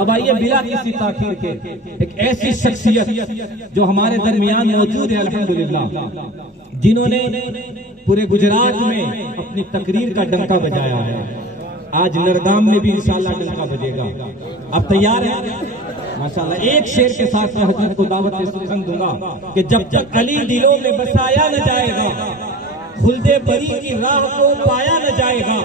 अब आइए बिला किसी ताखीर के एक ऐसी शख्सियत जो हमारे दरमियान मौजूद है अल्हम्दुलिल्लाह, जिन्होंने पूरे गुजरात में अपनी तकरीर का डंका बजाया है। आज नरगाम में भी इंशाअल्लाह डंका बजेगा। आप तैयार हैं? माशाअल्लाह। एक शेर के साथ मैं हजरत को दावत सुखन दूंगा कि जब तक अली दिलों में बसाया न जाएगा, खुल्दे बरी की राह को पाया न जाएगा।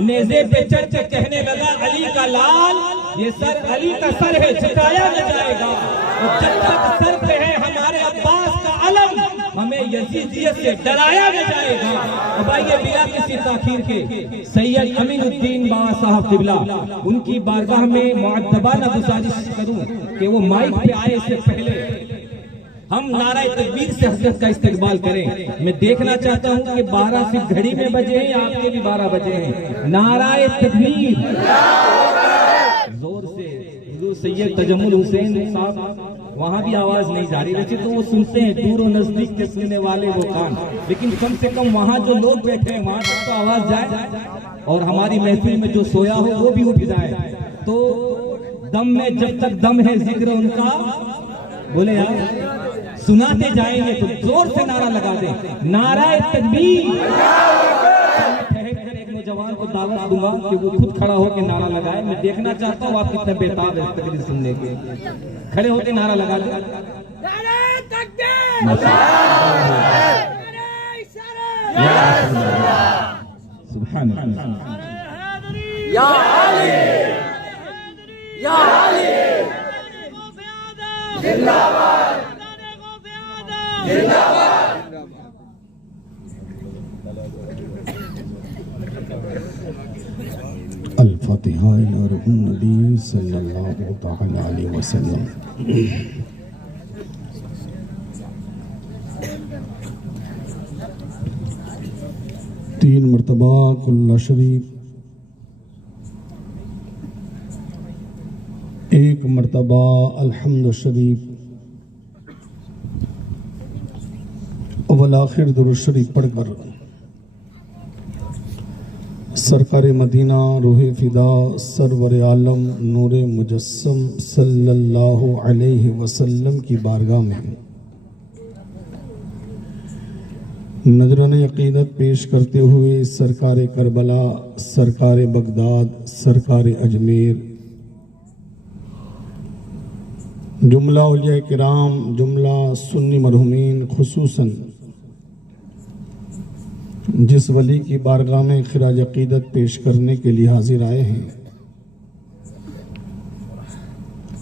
नेज़े पे चढ़ के कहने लगा अली का लाल, ये सर अली का सर है, झुकाया न जाएगा। और जब तक सर पे है हमारे अब्बास का अलम, हमें यजीदियत से डराया न जाएगा। अब आइए बिला किसी ताखीर के सैयद अमीनुद्दीन बाबा साहब किबला, उनकी बारगाह में मुअद्दबाना गुजारिश करूं कि वो माइक पे आए इससे पहले हम नाराए तकबीर से हजरत का इस्तकबाल करें। मैं देखना चाहता हूं कि 12 सिर्फ घड़ी में बजे हैं या आपके भी 12 बजे हैं। नाराए तकबीर जोर से। हुजूर सैयद तजम्मुल हुसैन साहब, वहां भी आवाज नहीं जा रही, वैसे तो वो सुनते हैं, दूर और नजदीक के सुनने वाले वो कान, लेकिन कम से कम वहां जो लोग बैठे हैं वहां तक तो आवाज जाए और हमारी महफिल में जो सोया हो वो भी उठ जाए। तो दम में जब तक दम है जिक्र उनका, बोले यार सुनाते जाएंगे तो जोर से नारा लगा दें, नाराए तकबीर। एक नौजवान को दावत दूंगा कि वो खुद खड़ा होकर नारा लगाए। मैं देखना चाहता हूँ आप कितने बेताब है तकरीर सुनने के। खड़े होकर नारा लगा ले। सुभान अल्लाह। या अली, या अली जिंदाबाद, जिंदाबाद। अल-फातिहा इला रूहुन नबी सल्लल्लाहु तआला अलैहि वसल्लम। तीन मर्तबा कुल्ला शरीफ, एक मर्तबा अल्हम्दु शरीफ, अव्वल आखिर दुरूद शरीफ पढ़कर सरकार मदीना रूहे फिदा सरवर आलम नूरे मुजस्सम सल्लल्लाहु अलैहि वसल्लम की बारगाह में नजराने अकीदत पेश करते हुए सरकार करबला, सरकार बगदाद, सरकार अजमेर, जुमला औलिया किराम, जुमला सुन्नी मरहुमीन, खुसूसन जिस वली की बारगाह में खिराज अकीदत पेश करने के लिए हाजिर आए हैं,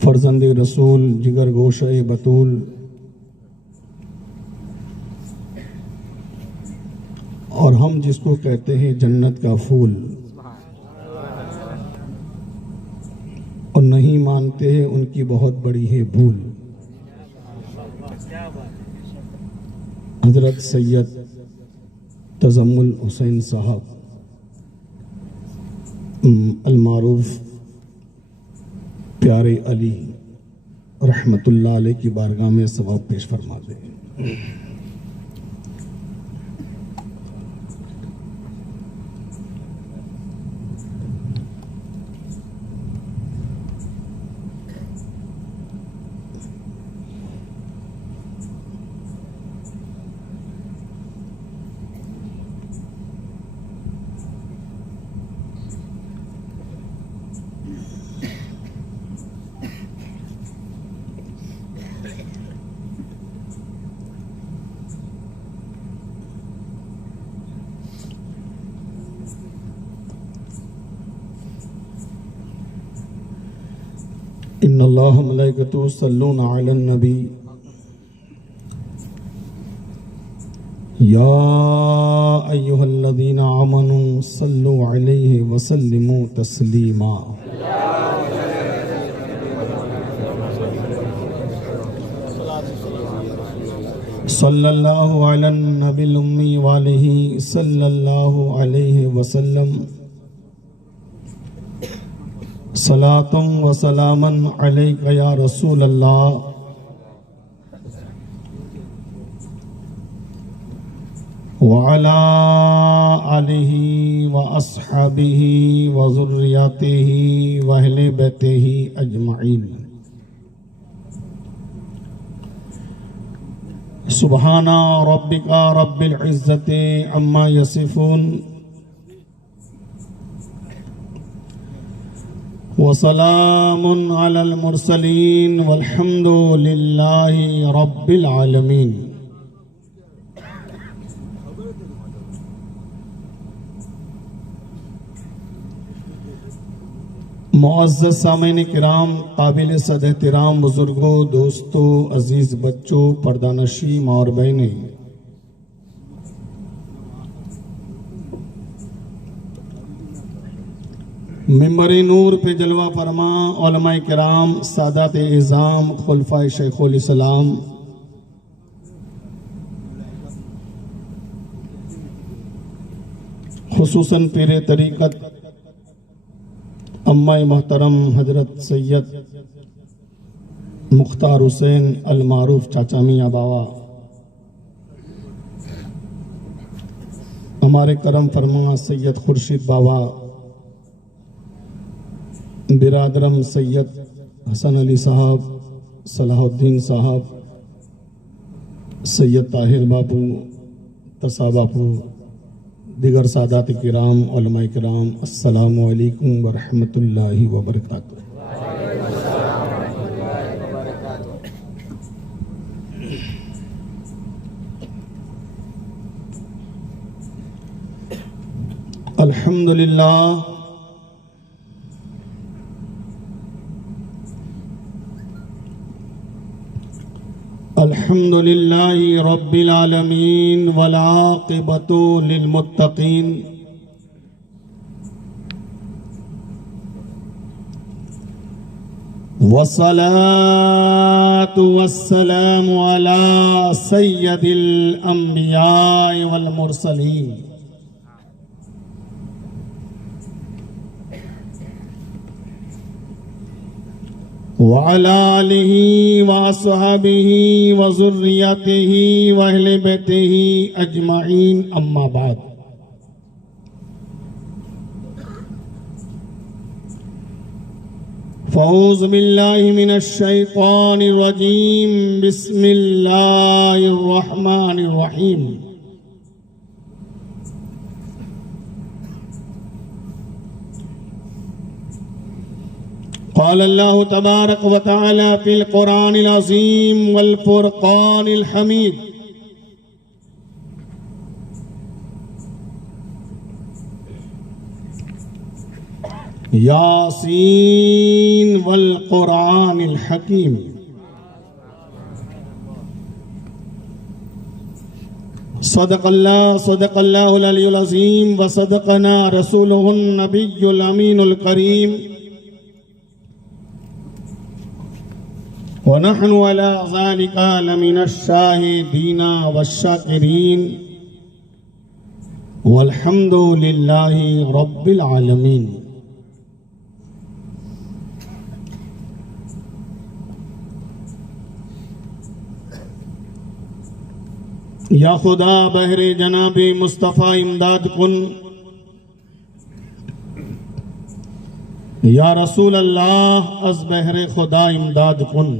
फर्जंदे रसूल, जिगर गोशे बतूल, और हम जिसको कहते हैं जन्नत का फूल, और नहीं मानते हैं उनकी बहुत बड़ी है भूल। हजरत सैयद तजम्मुल हुसैन साहब अल-मारूफ प्यारे अली रहमतुल्लाह अलैह की बारगाह में सवाब पेश फरमा दें। इन्नल्लाह मलाइकतु यस्सल्लूना अलन नबी या अय्युहल्लज़ीना आमनू सल्लु अलैहि वसल्लिमू तस्लीमा। सल्लल्लाहु अलन नबिल उम्मी वालिही सल्लल्लाहु अलैहि वसल्लम। सलातुम व सलामन अलैका या रसूल अल्लाह। वअला आलिही व अस्हाबिही व ज़ुर्रियतिही व अहले बैतिही अजमईन। सुब्हाना रब्बिका रब्बिल इज़्ज़ति अम्मा यसिफून व सलामुन अलल मुरसलीन वल्हम्दुलिल्लाहि रब्बिल आलमीन। मुअज़्ज़ज़ सामीन किराम, काबिल सद एहतराम बुजुर्गों, दोस्तों, अजीज बच्चों, पर्दानशी माँ और बहनें, मिंबर नूर पे जलवा फरमा उलमाए किराम, सादात इज़ाम, खुलफाए शेखुल इस्लाम, खुसूसन पीरे तरीक़त अम्मा मोहतरम हजरत सैयद मुख्तार हुसैन अल मारूफ चाचा मियाँ बाबा, हमारे करम फरमा सैयद खुर्शीद बाबा, बिरादरम सैयद हसन अली साहब, सलाहुद्दीन साहब, सैयद ताहिर बापू, तसा बापू, दिगर सादात किराम, उलमाए किराम, अस्सलामु अलैकुम व रहमतुल्लाहि व बरकातुहू। अल्हम्दुलिल्लाह, अल्हम्दुलिल्लाहि रब्बिल आलमीन वल आक़िबतु लिल मुत्तक़ीन। वस्सलातु वस्सलामु अला सय्यदिल अंबिया वल मुरसलीन। वअला आलिही व अस्हाबिही व ज़ुर्रियतिही व अहले बैतिही अजमईन, अम्मा बाद। फ़ऊज़ु बिल्लाहि मिनश शैतानिर रजीम, बिस्मिल्लाहिर रहमानिर रहीम। क़ाल अल्लाहु तबारक व तआला फ़िल क़ुरानिल अज़ीम वल फ़ुरक़ानिल हमीद। यासीन वल क़ुरानिल हकीम। सदक़ल्लाहुल अलीयुल अज़ीम व सदक़ना रसूलुहुन नबियुल अमीनुल करीम व नहनु अला ज़ालिका लमिनश शाहिदीना वश्शाकिरीन वल्हम्दुलिल्लाहि रब्बिल आलमीन। या खुदा बहरे जनाबे मुस्तफ़ा इमदाद कुन, या रसूल अल्लाह अज़ बहरे खुदा इमदाद कुन।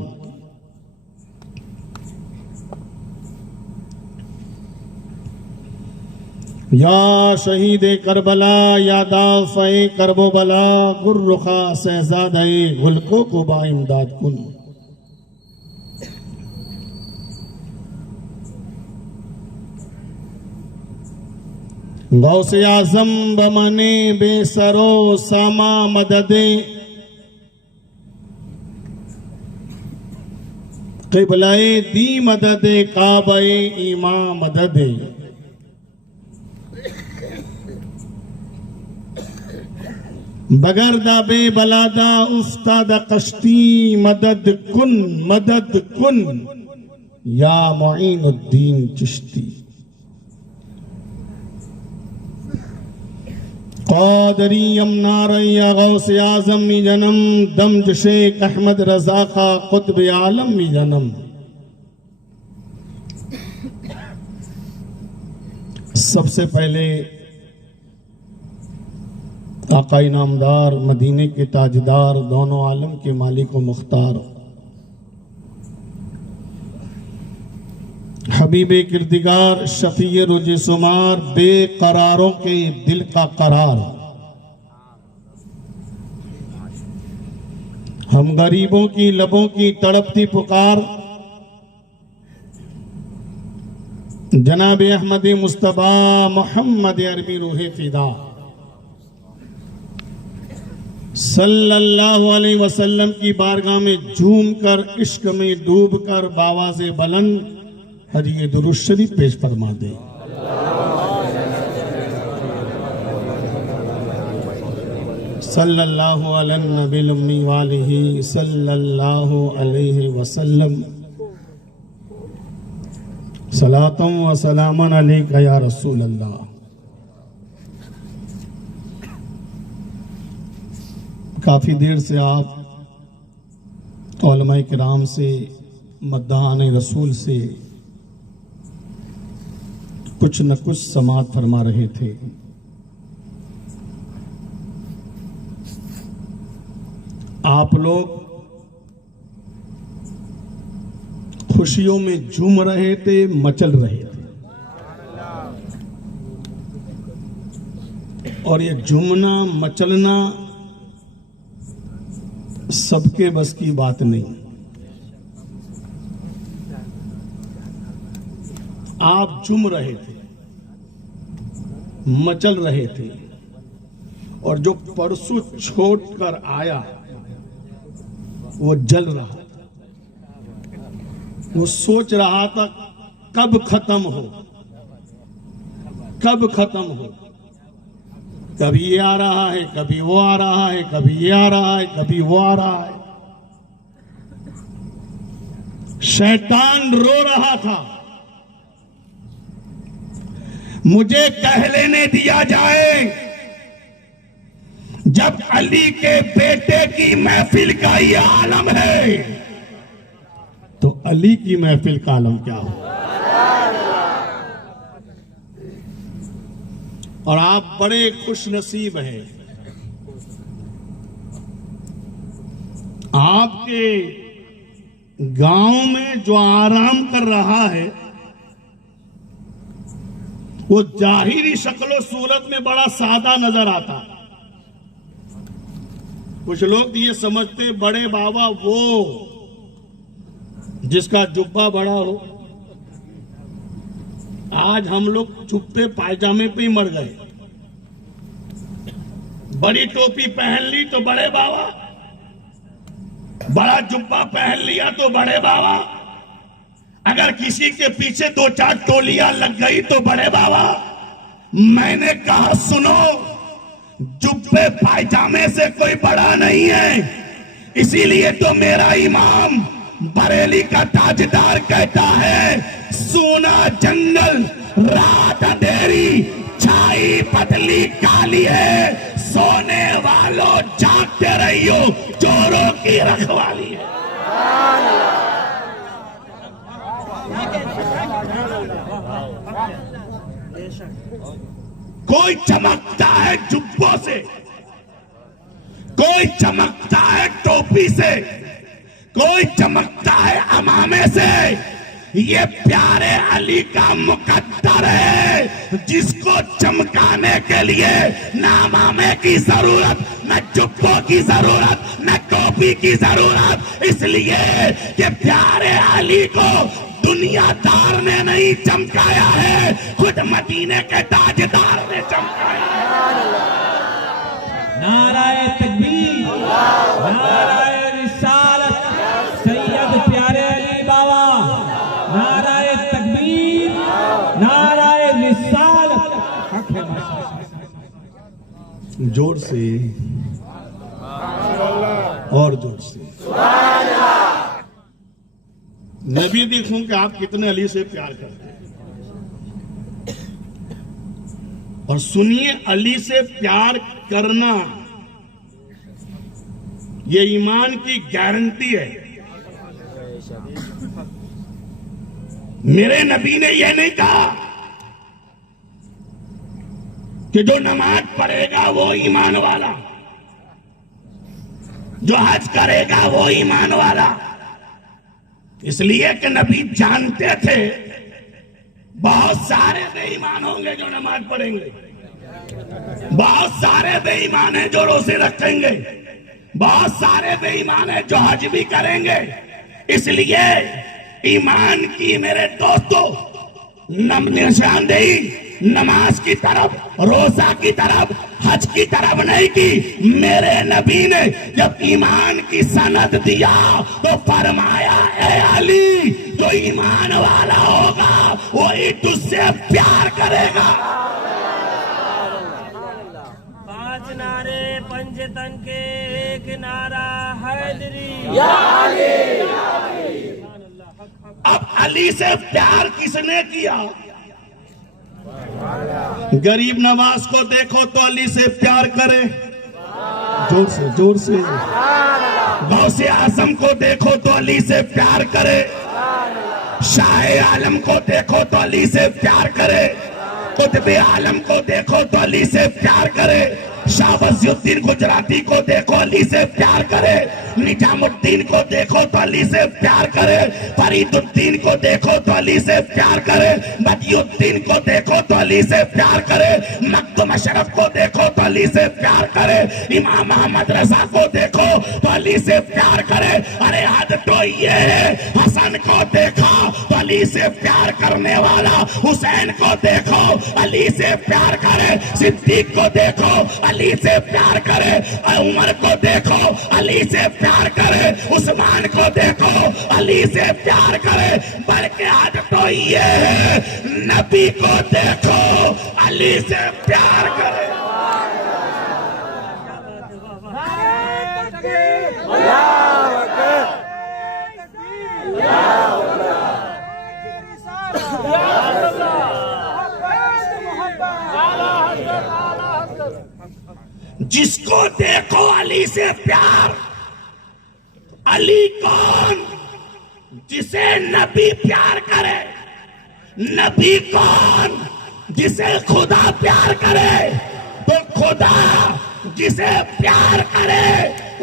या शहीद करबला, या दाफ़े करबोबला, गुर्रुखा शहज़ादे गुलको कुबा इमदाद कुन। गौसे आज़म बमने बेसरो सामा मददे, क़िबलाए दी मददे काबाए ईमा मददे। बगरदा बे बलादा उफ्तादा कश्ती मदद कुन या मुईनुद्दीन चिश्ती। क़ादरी यमनारैया गौसे आज़म मी जन्म, दमज शेख अहमद रज़ा खा क़ुत्ब आलम मी जन्म। सबसे पहले आका इनामदार, मदीने के ताजदार, दोनों आलम के मालिक व मुख्तार हबीबे किरदिगार, शफीए रोजे शुमार, बेकरारों के दिल का करार, हम गरीबों की लबों की तड़पती पुकार, जनाब अहमद मुस्तफा मोहम्मद अरबी रूहे फिदा सल्लल्लाहु अलैहि वसल्लम की बारगाह में झूम कर, इश्क में डूब कर, बावाज़े बुलंद हदिये दुरूद शरीफ पेश फरमा दे। सल्लल्लाहु अलैहि नबील उम्मी वालिही सल्लल्लाहु अलैहि वसल्लम। सलातम व सलामन अलैका या रसूल अल्लाह। काफी देर से आप उलमाए किराम से, मद्दाहान रसूल से कुछ न कुछ समाअत फरमा रहे थे। आप लोग खुशियों में झूम रहे थे, मचल रहे थे, और ये झूमना मचलना सबके बस की बात नहीं। आप झूम रहे थे, मचल रहे थे, और जो परसों छोड़ कर आया वो जल रहा था। वो सोच रहा था कब खत्म हो, कब खत्म हो। कभी ये आ रहा है, कभी वो आ रहा है, कभी ये आ रहा है, कभी वो आ रहा है। शैतान रो रहा था, मुझे कह लेने दिया जाए, जब अली के बेटे की महफिल का ये आलम है तो अली की महफिल का आलम क्या हो। और आप बड़े खुश नसीब हैं, आपके गांव में जो आराम कर रहा है वो जाहिरी शक्ल सूरत में बड़ा सादा नजर आता। कुछ लोग ये समझते बड़े बाबा वो जिसका जुब्बा बड़ा हो। आज हम लोग चुप्पे पायजामे पे ही मर गए। बड़ी टोपी पहन ली तो बड़े बाबा, बड़ा जुब्बा पहन लिया तो बड़े बाबा, अगर किसी के पीछे दो चार टोलियां लग गई तो बड़े बाबा। मैंने कहा सुनो, जुब्बे पायजामे से कोई बड़ा नहीं है। इसीलिए तो मेरा इमाम बरेली का ताजदार कहता है, सोना जंगल रात अंधेरी, छाई पतली काली है, सोने वालों जागते रहियो, चोरों की रखवाली है। कोई चमकता है जुब्बों से, कोई चमकता है टोपी से, कोई चमकता है अमामे से। ये प्यारे अली का मुकद्दर है, जिसको चमकाने के लिए ना अमामे की जरूरत, न जुब्बों की जरूरत, न टोपी की जरूरत। इसलिए कि प्यारे अली को दुनियादार ने नहीं चमकाया है, खुद मदीने के ताजदार ने चमकाया है। नाराए तकबीर, नाराए रिसालत, सैयद प्यारे अली बाबा। नाराए तकबीर, नाराए रिसालत। जोर से और जोर से मैं भी देखूं कि आप कितने अली से प्यार करते हैं। और सुनिए, अली से प्यार करना ये ईमान की गारंटी है। मेरे नबी ने यह नहीं कहा कि जो नमाज पढ़ेगा वो ईमान वाला, जो हज करेगा वो ईमान वाला। इसलिए कि नबी जानते थे बहुत सारे बेईमान होंगे जो नमाज पढ़ेंगे, बहुत सारे बेईमान हैं जो रोजे रखेंगे, बहुत सारे बेईमान हैं जो हज भी करेंगे। इसलिए ईमान की मेरे दोस्तों निशानदेही नमाज की तरफ, रोजा की तरफ, हज की तरफ नहीं की। मेरे नबी ने जब ईमान की सनद दिया तो फरमाया, ए अली, जो ईमान वाला होगा वही तुझसे प्यार करेगा। 5 नारे पंचतन के, एक नारा हैदरी। अब अली से प्यार किसने किया? गरीब नवाज को देखो तो अली से प्यार करे, जोर से जोर से। गौसे आजम को देखो तो अली से प्यार करे, शाह आलम को देखो तो अली से प्यार करे, कुतुब आलम को देखो तो अली से प्यार करे, शाह वसीउद्दीन गुजराती को देखो अली से प्यार करे, निजामुद्दीन को देखो तो अली से प्यार करे, फरीदुद्दीन को देखो तो अली से प्यार करे, बदियुद्दीन को देखो तो अली से प्यार करे, मखदूम अशरफ को देखो तो अली से प्यार करे, इमाम अहमद रजा को देखो तो अली से प्यार करे। अरे हद तो ये है, हसन को देखा तो अली से प्यार करने वाला, हुसैन को देखो अली से प्यार करे, सिद्दीक को देखो अली से प्यार करे, उमर को देखो अली से प्यार करे, उस्मान को देखो अली से प्यार करे। बल्कि आज तो ये है, नबी को देखो अली से प्यार करे। जिसको देखो अली से प्यार। अली कौन? जिसे नबी प्यार करे। नबी कौन? जिसे खुदा प्यार करे। तो खुदा जिसे प्यार करे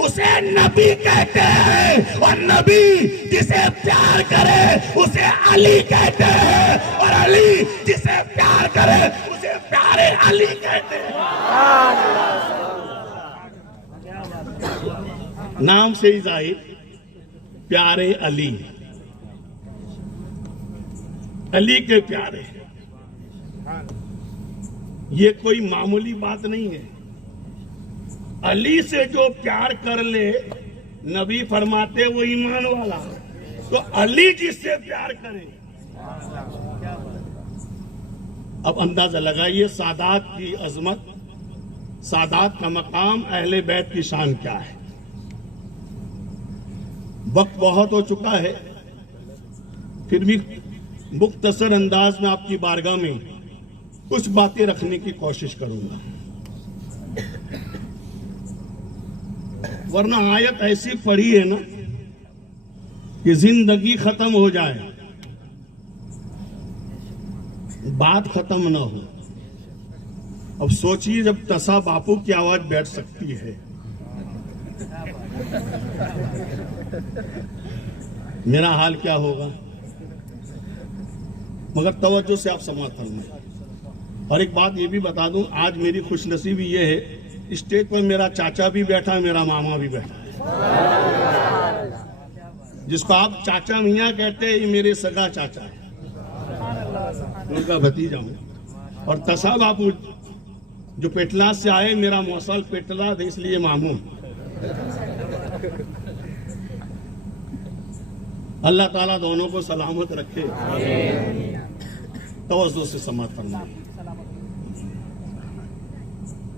उसे नबी कहते हैं, और नबी जिसे प्यार करे उसे अली कहते हैं, और अली जिसे प्यार करे उसे प्यारे अली कहते हैं। नाम से ही जाहिर, प्यारे अली, अली के प्यारे। ये कोई मामूली बात नहीं है। अली से जो प्यार कर ले, नबी फरमाते वो ईमान वाला। तो अली जिससे प्यार करे, अब अंदाजा लगाइए सादात की अजमत, सादात का मकाम, अहले बैत की शान क्या है। वक्त बहुत हो चुका है, फिर भी मुख्तसर अंदाज में आपकी बारगाह में कुछ बातें रखने की कोशिश करूंगा, वरना आयत ऐसी पढ़ी है ना कि जिंदगी खत्म हो जाए, बात खत्म ना हो। अब सोचिए जब तसा बापू की आवाज बैठ सकती है, मेरा हाल क्या होगा। मगर तवज्जो से आप समाअत फरमाएं। और एक बात ये भी बता दूं, आज मेरी खुशनसीबी ये है, स्टेज पर मेरा चाचा भी बैठा है, मेरा मामा भी बैठा है। जिसको आप चाचा मियाँ कहते हैं, ये मेरे सगा चाचा है, उनका भतीजा हूं। और तसा बापू जो पेटला से आए, मेरा मौसल पेटला थे, इसलिए मामू। अल्लाह ताला दोनों को सलामत रखे। तवज्जो से समाअत फरमाइए।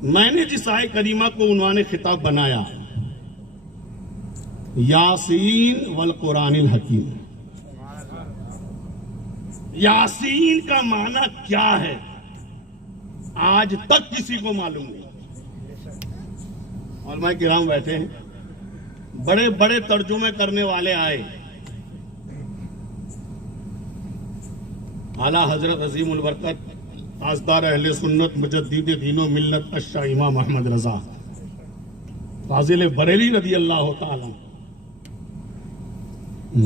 मैंने जिस आय करीमा को उन्होंने खिताब बनाया, यासीन वल कुरानिल हकीम। यासीन का माना क्या है आज तक किसी को मालूम नहीं। उलमा किराम बैठे हैं, बड़े बड़े तर्जुमे करने वाले आए, आला हजरत अजीम उल बरकत ताजदार अहले सुन्नत मुजद्दिद दीनो मिल्लत अशा इमाम अहमद रजा फाजिल बरेली रदी अल्लाह ताला,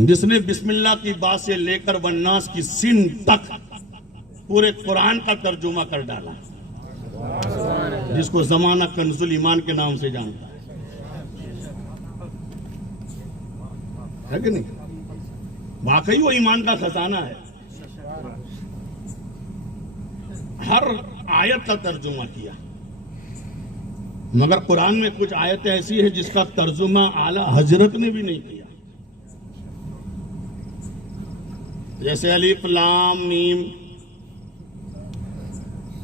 जिसने बिस्मिल्लाह की बात से लेकर वन्नास की सिन तक पूरे कुरान का तर्जुमा कर डाला, जिसको जमाना कंजुल ईमान के नाम से जानता है कि नहीं? वाकई वो ईमान का खजाना है। हर आयत का तर्जुमा किया, मगर कुरान में कुछ आयतें ऐसी है जिसका तर्जुमा आला हजरत ने भी नहीं किया, जैसे अलिफ लाम मीम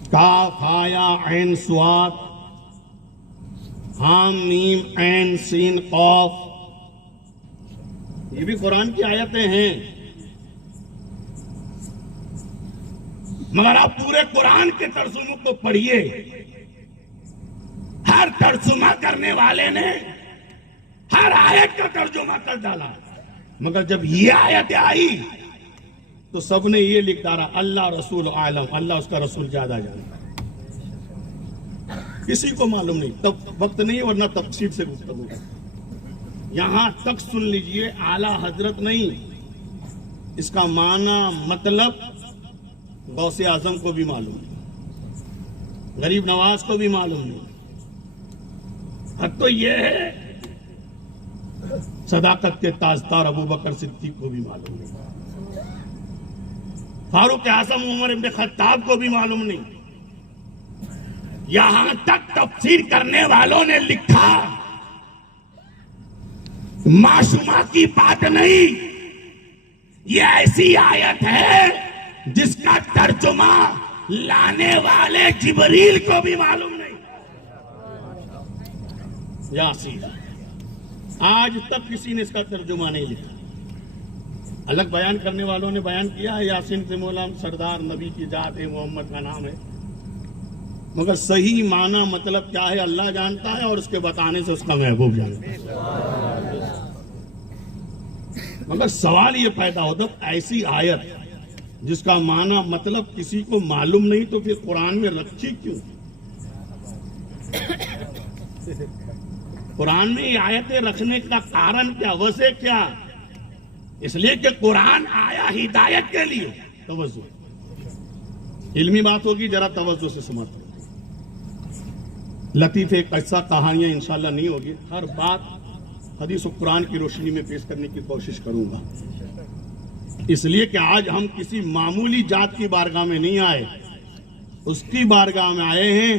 काफ हाया ऐन स्वाद हाम मीम ऐन सीन कौफ, ये भी कुरान की आयतें हैं। मगर आप पूरे कुरान के तर्जुमों को पढ़िए, हर तर्जुमा करने वाले ने हर आयत का तर्जुमा कर डाला, मगर जब ये आयत आई तो सबने ये लिख डाला अल्लाह रसूल आलम, अल्लाह उसका रसूल ज्यादा जानता है, किसी को मालूम नहीं। तब वक्त नहीं है, वरना तफसील से गुफ्तगू। यहां तक सुन लीजिए, आला हजरत नहीं, इसका माना मतलब गौसे आजम को भी मालूम नहीं, गरीब नवाज को भी मालूम नहीं। हद तो यह है सदाकत के ताजदार अबू बकर सिद्दीक को भी मालूम नहीं, फारूक आजम उमर इब्न खत्ताब को भी मालूम नहीं। यहां तक तफसीर करने वालों ने लिखा, मासूमा की बात नहीं, ये ऐसी आयत है जिसका तर्जुमा लाने वाले जिबरील को भी मालूम नहीं। यासीन, आज तक किसी ने इसका तर्जुमा नहीं लिखा। अलग बयान करने वालों ने बयान किया है, यासीन से मौला सरदार नबी की जात है, मोहम्मद का नाम है, मगर सही माना मतलब क्या है अल्लाह जानता है, और उसके बताने से उसका महबूब जानता है। मगर सवाल ये पैदा होता, ऐसी आयत जिसका माना मतलब किसी को मालूम नहीं, तो फिर कुरान में रखी क्यों? कुरान में ये आयतें रखने का कारण क्या, वजह क्या? इसलिए कि कुरान आया हिदायत के लिए। तवज्जो, इल्मी बात होगी, जरा तवज्जो से समझो। लतीफे किस्सा कहानियां इंशाल्लाह नहीं होगी, हर बात हदीस और कुरान की रोशनी में पेश करने की कोशिश करूंगा, इसलिए कि आज हम किसी मामूली जात की बारगाह में नहीं आए, उसकी बारगाह में आए हैं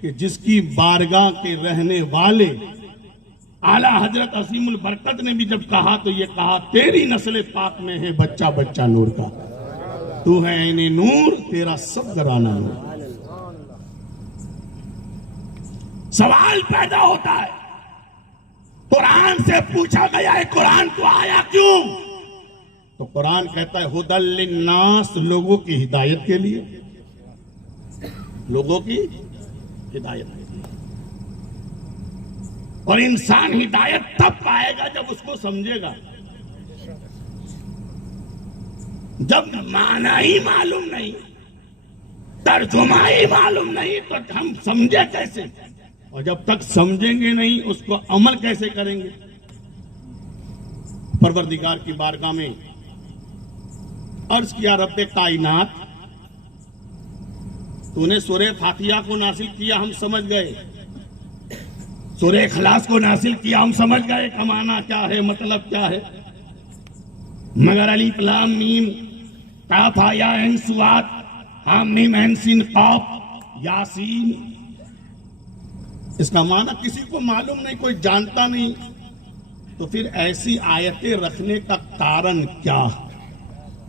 कि जिसकी बारगाह के रहने वाले आला हजरत असीमुल बरकत ने भी जब कहा तो ये कहा, तेरी नस्ल पाक में है बच्चा बच्चा नूर का, तू है ऐने नूर, तेरा सब घराना नूर। सवाल पैदा होता है, कुरान से पूछा गया है कुरान को आया क्यों? तो कुरान कहता है हुदल लिन्नास, लोगों की हिदायत के लिए, लोगों की हिदायत के लिए। और इंसान हिदायत तब पाएगा जब उसको समझेगा। जब माना ही मालूम नहीं, तर्जुमा ही मालूम नहीं, तो हम समझे कैसे? और जब तक समझेंगे नहीं, उसको अमल कैसे करेंगे? परवरदिगार की बारगाह में अर्ज किया, रब्बे कायनात, तूने सूरह फातिहा को नासिल किया, हम समझ गए, सूरह इखलास को नासिल किया, हम समझ गए कमाना क्या है, मतलब क्या है, मगर अलिफ लाम मीम काफ या ऐन स्वाद हाम मीम ऐन सीन काफ यासीन, इसका माना किसी को मालूम नहीं, कोई जानता नहीं, तो फिर ऐसी आयतें रखने का कारण क्या?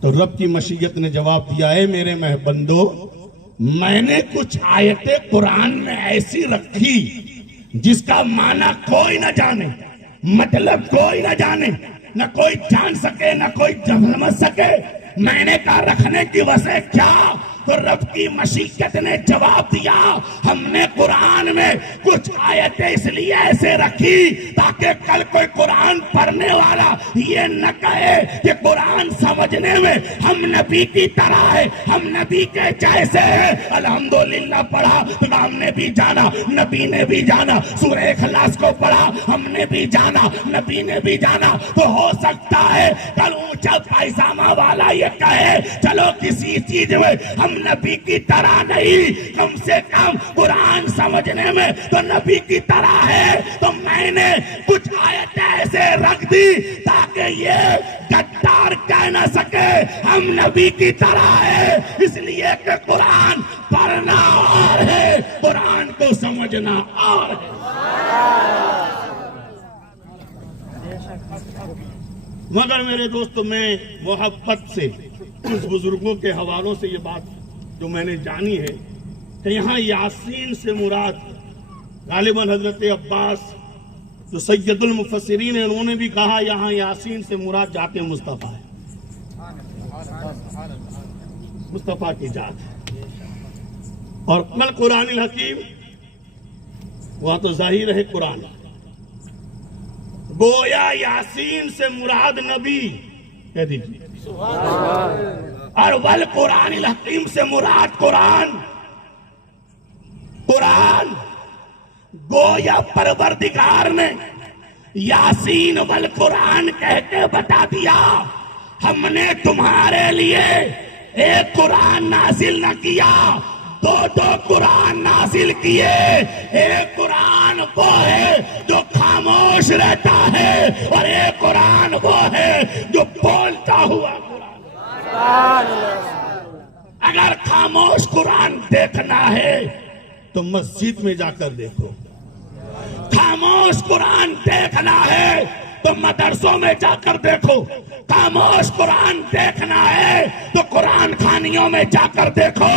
तो रब की मशीयत ने जवाब दिया है, मेरे महबंदो, मैंने कुछ आयतें कुरान में ऐसी रखी जिसका माना कोई न जाने, मतलब कोई न जाने, न कोई जान सके, न कोई समझ सके। मैंने कहा रखने की वजह क्या? तो रब की मशीयत ने जवाब दिया, हमने कुरान में कुछ आयतें इसलिए ऐसे रखी ताकि कल कोई कुरान पढ़ने वाला ये न कहे कि कुरान समझने में हम नबी की तरह है, हम नबी के जैसे हैं। अल्हम्दुलिल्लाह पढ़ा तो हमने भी जाना, नबी ने भी जाना। सूरह इखलास को पढ़ा, हमने भी जाना, नबी ने भी जाना। तो हो सकता है कल ऊंचा पैजामा वाला ये कहे चलो किसी चीज में हम नबी की तरह नहीं, कम से कम कुरान समझने में तो नबी की तरह है। तो मैंने कुछ आयतें ऐसे रख दी ताकि ये गद्दार कह न सके हम नबी की तरह है। इसलिए कि कुरान पढ़ना और है, कुरान को समझना और है। मगर मेरे दोस्तों, मैं मोहब्बत से उस बुजुर्गों के हवालों से ये बात जो मैंने जानी है कि यहाँ यासीन से मुराद गालिबन हजरत अब्बास जो सैयदुल मुफस्सिरीन है, उन्होंने भी कहा यहाँ यासीन से मुराद जाते मुस्तफ़ा है, मुस्तफ़ा की जात है। और कल कुरान हकीम वह तो जाहिर है कुरान, गोया यासीन से मुराद नबी कह दीजिए, और वल कुरान हकीम से मुराद कुरान। कुरान गोया परवरदिगार ने यासीन वल कुरान कह के बता दिया, हमने तुम्हारे लिए एक कुरान नाजिल न किया, दो कुरान नाजिल किए। एक कुरान वो है जो खामोश रहता है और एक कुरान वो है जो बोलता हुआ कुरान। अगर खामोश कुरान देखना है तो मस्जिद में जाकर देखो, खामोश कुरान देखना है तो मदरसों में जाकर देखो, खामोश कुरान देखना है तो कुरान खानियों में जाकर देखो।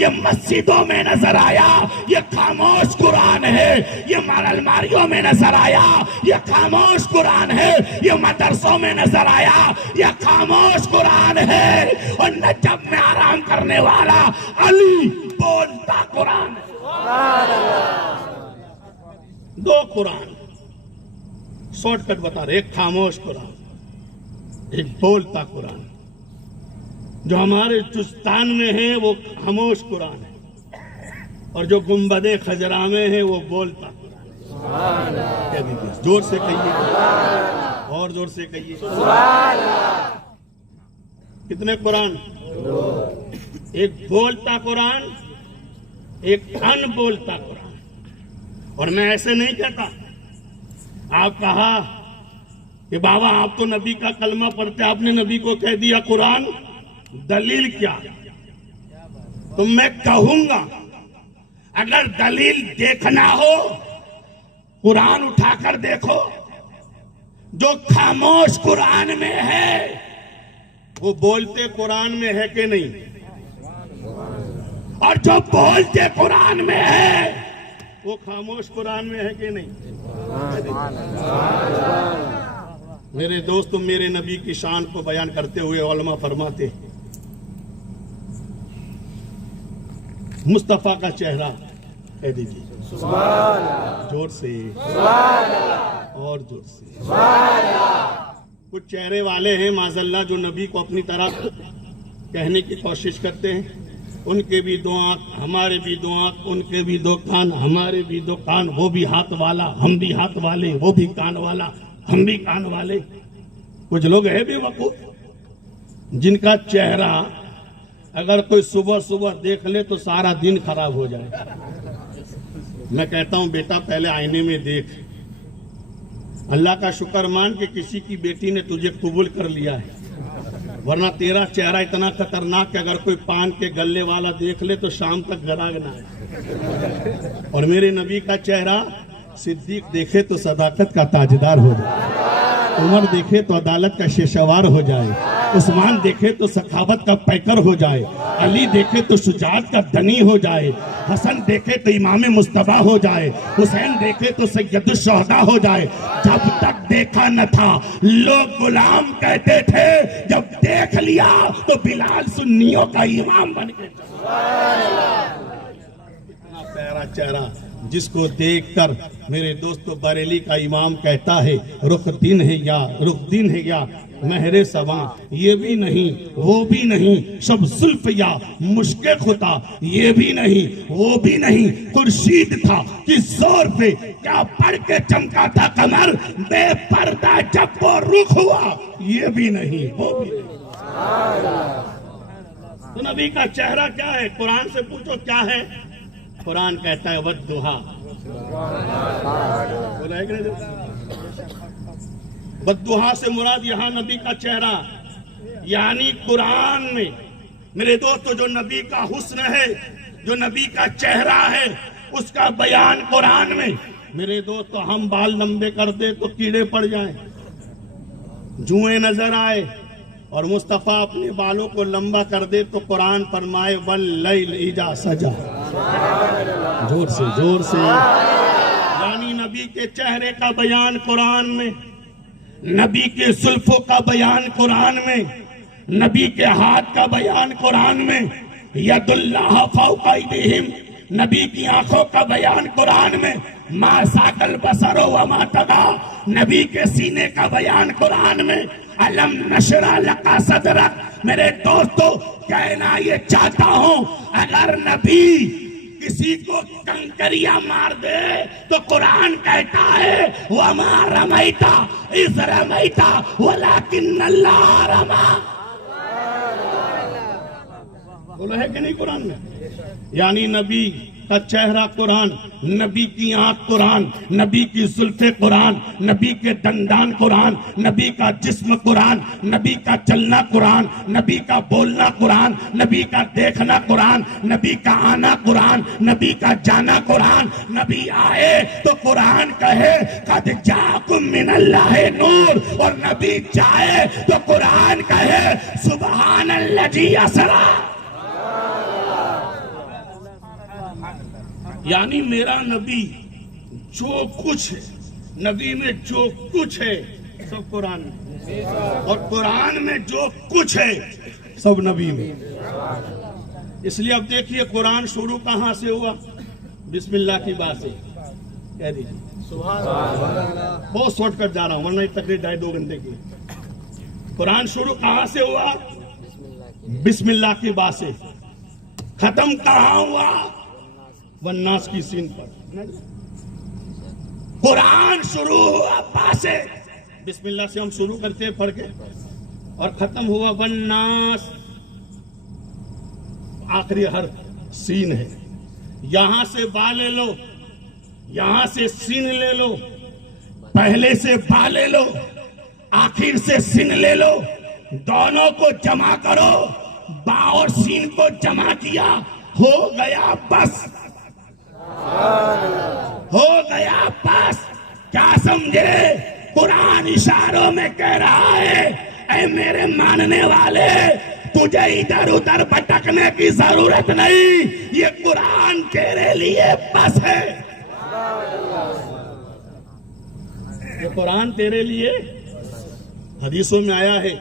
ये मस्जिदों में नजर आया ये खामोश कुरान है, ये अलमारियों में नजर आया ये खामोश कुरान है, ये मदरसों में नजर आया ये खामोश कुरान है। और नजब में आराम करने वाला अली बोलता कुरान है। दो कुरान शॉर्टकट बता रहे, एक खामोश कुरान, एक बोलता कुरान। जो हमारे चुस्तान में है वो खामोश कुरान है, और जो गुंबदे खजरा में है वो बोलता कुरान। कह दीजिए, जोर से कहिए, और जोर से कहिए। कितने कुरान? एक बोलता कुरान, एक अनबोलता कुरान। और मैं ऐसे नहीं कहता, आप कहा कि बाबा आप तो नबी का कलमा पढ़ते, आपने नबी को कह दिया कुरान, दलील क्या? तो मैं कहूंगा अगर दलील देखना हो कुरान उठाकर देखो, जो खामोश कुरान में है वो बोलते कुरान में है कि नहीं, और जो बोलते कुरान में है वो खामोश कुरान में है कि नहीं। मेरे दोस्तों, मेरे नबी की शान को बयान करते हुए उलमा फरमाते, मुस्तफा का चेहरा कह दीजिए जोर से, और जोर से। कुछ चेहरे वाले हैं माज़अल्लाह जो नबी को अपनी तरह कहने की कोशिश करते हैं, उनके भी दो आंख, हमारे भी दो आंख, उनके भी दो कान, हमारे भी दो कान, वो भी हाथ वाला, हम भी हाथ वाले, वो भी कान वाला, हम भी कान वाले। कुछ लोग है भी वकूफ जिनका चेहरा अगर कोई सुबह सुबह देख ले तो सारा दिन खराब हो जाए। मैं कहता हूं बेटा पहले आईने में देख, अल्लाह का शुक्र मान के किसी की बेटी ने तुझे कबूल कर लिया है, वरना तेरा चेहरा इतना खतरनाक कि अगर कोई पान के गल्ले वाला देख ले तो शाम तक गरागना है। और मेरे नबी का चेहरा सिद्दीक देखे तो सदाकत का ताजदार हो जाए, उमर देखे तो अदालत का शेषवार हो जाए, उस्मान देखे तो सखावत का पैकर हो जाए, अली देखे तो शुजात का धनी हो जाए, हसन देखे तो इमाम मुस्तफा हो जाए, हुसैन देखे तो सैयदुल शोहदा हो जाए। जब तक देखा न था लोग गुलाम कहते थे, जब देख लिया तो बिलाल सुन्नियों का इमाम बन गया। इतना प्यारा चेहरा जिसको देखकर मेरे दोस्तों बरेली का इमाम कहता है रुख दिन है या महरे सवा, ये भी नहीं वो भी नहीं, सब जुल्फ या मुश्के खुदा, ये भी नहीं वो भी नहीं, खुर्शीद था किस जोर पे क्या पढ़ के चमका था कमर, बेपर्दा जब वो रुख हुआ, ये भी नहीं वो भी नहीं। तो नबी का चेहरा क्या है? कुरान से पूछो क्या है? कुरान कहता है वद्दुहा। बद्दुहा से मुराद यहाँ नबी का चेहरा, यानी कुरान में मेरे दोस्तों जो नबी का हुस्न है, जो नबी का चेहरा है, उसका बयान कुरान में। मेरे दोस्तों हम बाल लंबे कर दे तो कीड़े पड़ जाएं, जुएं नजर आए, और मुस्तफा अपने बालों को लंबा कर दे तो कुरान फरमाए वल्लैल इजा सजा। जोर से यानी नबी के चेहरे का बयान कुरान में, नबी के जुल्फों का बयान कुरान में, नबी के हाथ का बयान कुरान में, यदुल्लाह फौका अयदीहिम, नबी की आंखों का बयान कुरान में, मा साकल बसरो व मा तगा, नबी के सीने का बयान कुरान में, अलम नशरा लका सदरक। मेरे दोस्तों कहना ये चाहता हूं, अगर नबी किसी को कंकरिया मार दे तो कुरान कहता है वमा रमैता इस रमैता वलाकिन अल्लाह रमा। बोला है कि नहीं कुरान में? यानी नबी का चेहरा कुरान, नबी की आंख कुरान, नबी की जुल्फे कुरान, नबी के दंदान कुरान, नबी का जिस्म कुरान, नबी का चलना कुरान, नबी का बोलना कुरान, नबी का देखना कुरान, नबी का आना कुरान, नबी का जाना कुरान। नबी आए तो कुरान कहे कद जाकुम मिनल्लाहि नूर, और नबी जाए तो कुरान कहे सुबहानल्लज़ी असरा। यानी मेरा नबी जो कुछ है, नबी में जो कुछ है सब कुरान में, और कुरान में जो कुछ है सब नबी में। इसलिए अब देखिए कुरान शुरू कहां से हुआ? बिस्मिल्लाह की बात से कह दीजिए। बहुत शॉर्टकट जा रहा हूं वरना तकरीर 2.5 घंटे की। कुरान शुरू कहां से हुआ? बिस्मिल्लाह की बात से। खत्म कहां हुआ? वन्नास की सीन पर। कुरान शुरू हुआ बा से, बिस्मिल्लाह से हम शुरू करते हैं पढ़ के, और खत्म हुआ वन्नास। आखिरी हर सीन है, यहां से बा ले लो, यहां से सीन ले लो, पहले से बा ले लो, आखिर से सीन ले लो, दोनों को जमा करो, बा और सीन को जमा किया, हो गया बस, हो गया बस। क्या समझे? कुरान इशारों में कह रहा है ऐ मेरे मानने वाले, तुझे इधर उधर भटकने की जरूरत नहीं, ये कुरान तेरे लिए बस है, ये कुरान तेरे लिए। हदीसों में आया है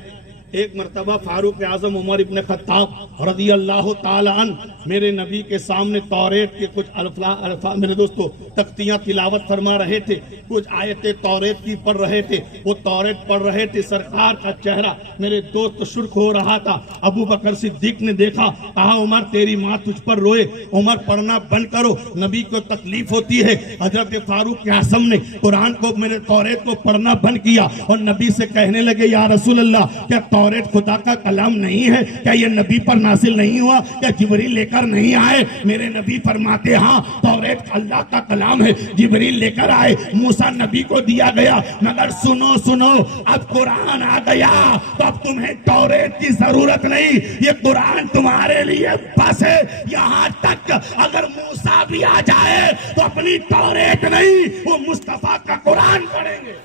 एक मर्तबा फारूक आजम उमर इब्न खत्ताब रज़ी अल्लाह ताला अन्हु मेरे नबी के सामने तौरेत के कुछ अल्फा मेरे दोस्तों तख्तियां तिलावत फरमा रहे थे, कुछ आयतें तौरेत की पढ़ रहे थे, वो तौरेत पढ़ रहे थे, सरकार का चेहरा मेरे दोस्त सुर्ख हो रहा था। अबू बकर सिद्दीक ने देखा, कहा उमर तेरी माँ तुझ पर रोए, उमर पढ़ना बंद करो, नबी को तकलीफ होती है। हजरत फारूक आजम ने कुरान को मेरे तौरेत को पढ़ना बंद किया और नबी से कहने लगे या रसूल अल्लाह, क्या तौरेत खुदा का कलाम नहीं है? क्या ये नबी पर नासिल नहीं हुआ? क्या जिब्रील लेकर नहीं आए? मेरे नबी फरमाते हाँ तौरेत अल्लाह का कलाम है, जिब्रील लेकर आए, मूसा नबी को दिया गया, मगर सुनो सुनो अब कुरान आ गया तो अब तुम्हें तौरेत की जरूरत नहीं, ये कुरान तुम्हारे लिए बस है। यहाँ तक अगर मूसा भी आ जाए तो अपनी तौरेत नहीं, वो मुस्तफा का कुरान पढ़ेंगे।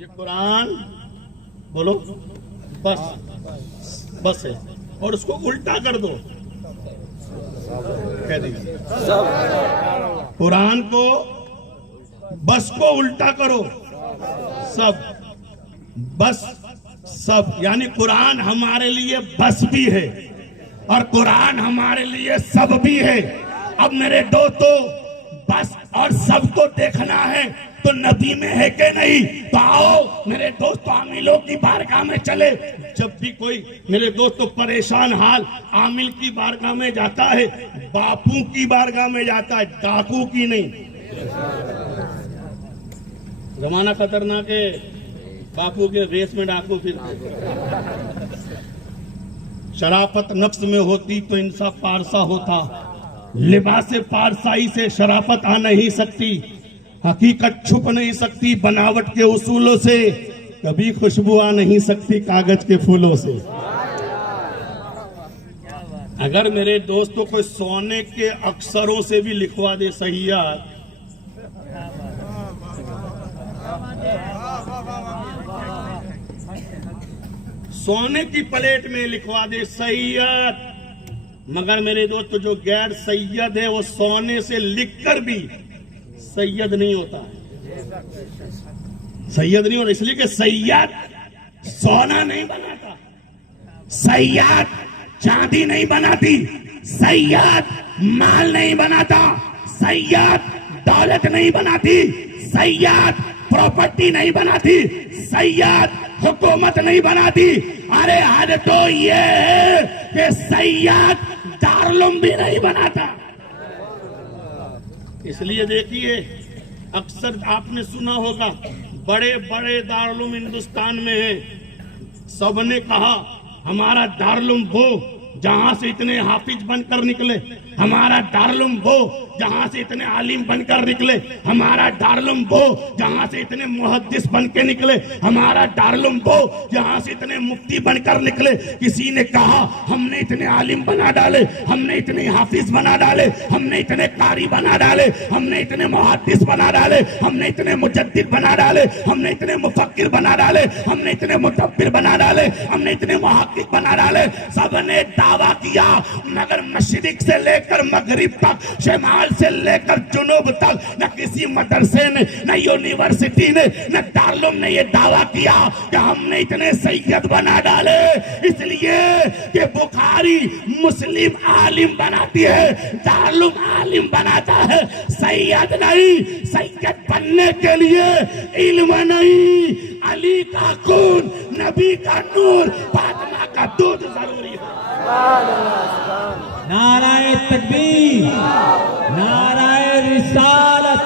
ये कुरान बोलो बस, बस है, और उसको उल्टा कर दो, कह दीजिए कुरान को बस को उल्टा करो, सब बस सब, यानी कुरान हमारे लिए बस भी है और कुरान हमारे लिए सब भी है। अब मेरे दोस्तों, बस और सबको देखना है तो नबी में है कि नहीं? तो आओ मेरे दोस्तों, आमिलों की बारगाह में चले। जब भी कोई मेरे दोस्तों परेशान हाल आमिल की बारगाह में जाता है, बापू की बारगाह में जाता है, डाकू की नहीं। जमाना खतरनाक है, बापू के वेश में डाकू फिरते। शराफत नफ्स में होती तो इंसाफ पारसा होता, लिबास पारसाई से शराफत आ नहीं सकती, हकीकत छुप नहीं सकती बनावट के उसूलों से, कभी खुशबू आ नहीं सकती कागज के फूलों से। अगर मेरे दोस्तों को सोने के अक्षरों से भी लिखवा दे सैयद, सोने की प्लेट में लिखवा दे सैयद, मगर मेरे दोस्त जो गैर सैयद है वो सोने से लिखकर भी सैयद नहीं होता, सैयद नहीं होता। इसलिए कि सैयद सोना नहीं बनाता, सैयद चांदी नहीं बनाती, सैयद माल नहीं बनाता, सैयद दौलत नहीं बनाती, सैयद प्रॉपर्टी नहीं बनाती, सैयद हुकूमत नहीं बनाती। अरे हद तो ये है कि सैयद दारुल भी नहीं बनाता। इसलिए देखिए, अक्सर आपने सुना होगा बड़े बड़े दारुल हिंदुस्तान में है, सबने कहा हमारा दारुल वो जहां से इतने हाफिज बनकर निकले, हमारा दारुल वो जहां से इतने आलिम बनकर निकले, हमारा दारुल वो जहां से इतने मुहद्दिस बनके निकले, हमारा दारुल वो जहां से इतने मुफ्ती बनकर निकले। किसी ने कहा हमने इतने आलिम बना डाले, हमने इतने हाफिज बना डाले, हमने इतने कारी बना डाले, हमने इतने मुहद्दिस बना डाले, हमने इतने मुजद्दिद बना डाले, हमने इतने मुफक्किर बना डाले, हमने इतने मुदब्बिर बना डाले, हमने इतने मुहक्किक बना डाले। सबने दावा किया, मगर मशरिक से लेकर मगरिब तक, शिमाल से लेकर जुनूब तक, न किसी मदरसे ने, न यूनिवर्सिटी ने, न दारुल ने ये दावा किया कि हमने इतने सैयद बना डाले। इसलिए कि बुखारी मुस्लिम आलिम बनाती है, दारुल आलिम बनाता है, सैयद नहीं। सैयद बनने के लिए इल्म नहीं, अली का खून, नबी का नूर, फातिमा का दूध जरूरी है। नाराए तकबीर, नाराए रिसालत,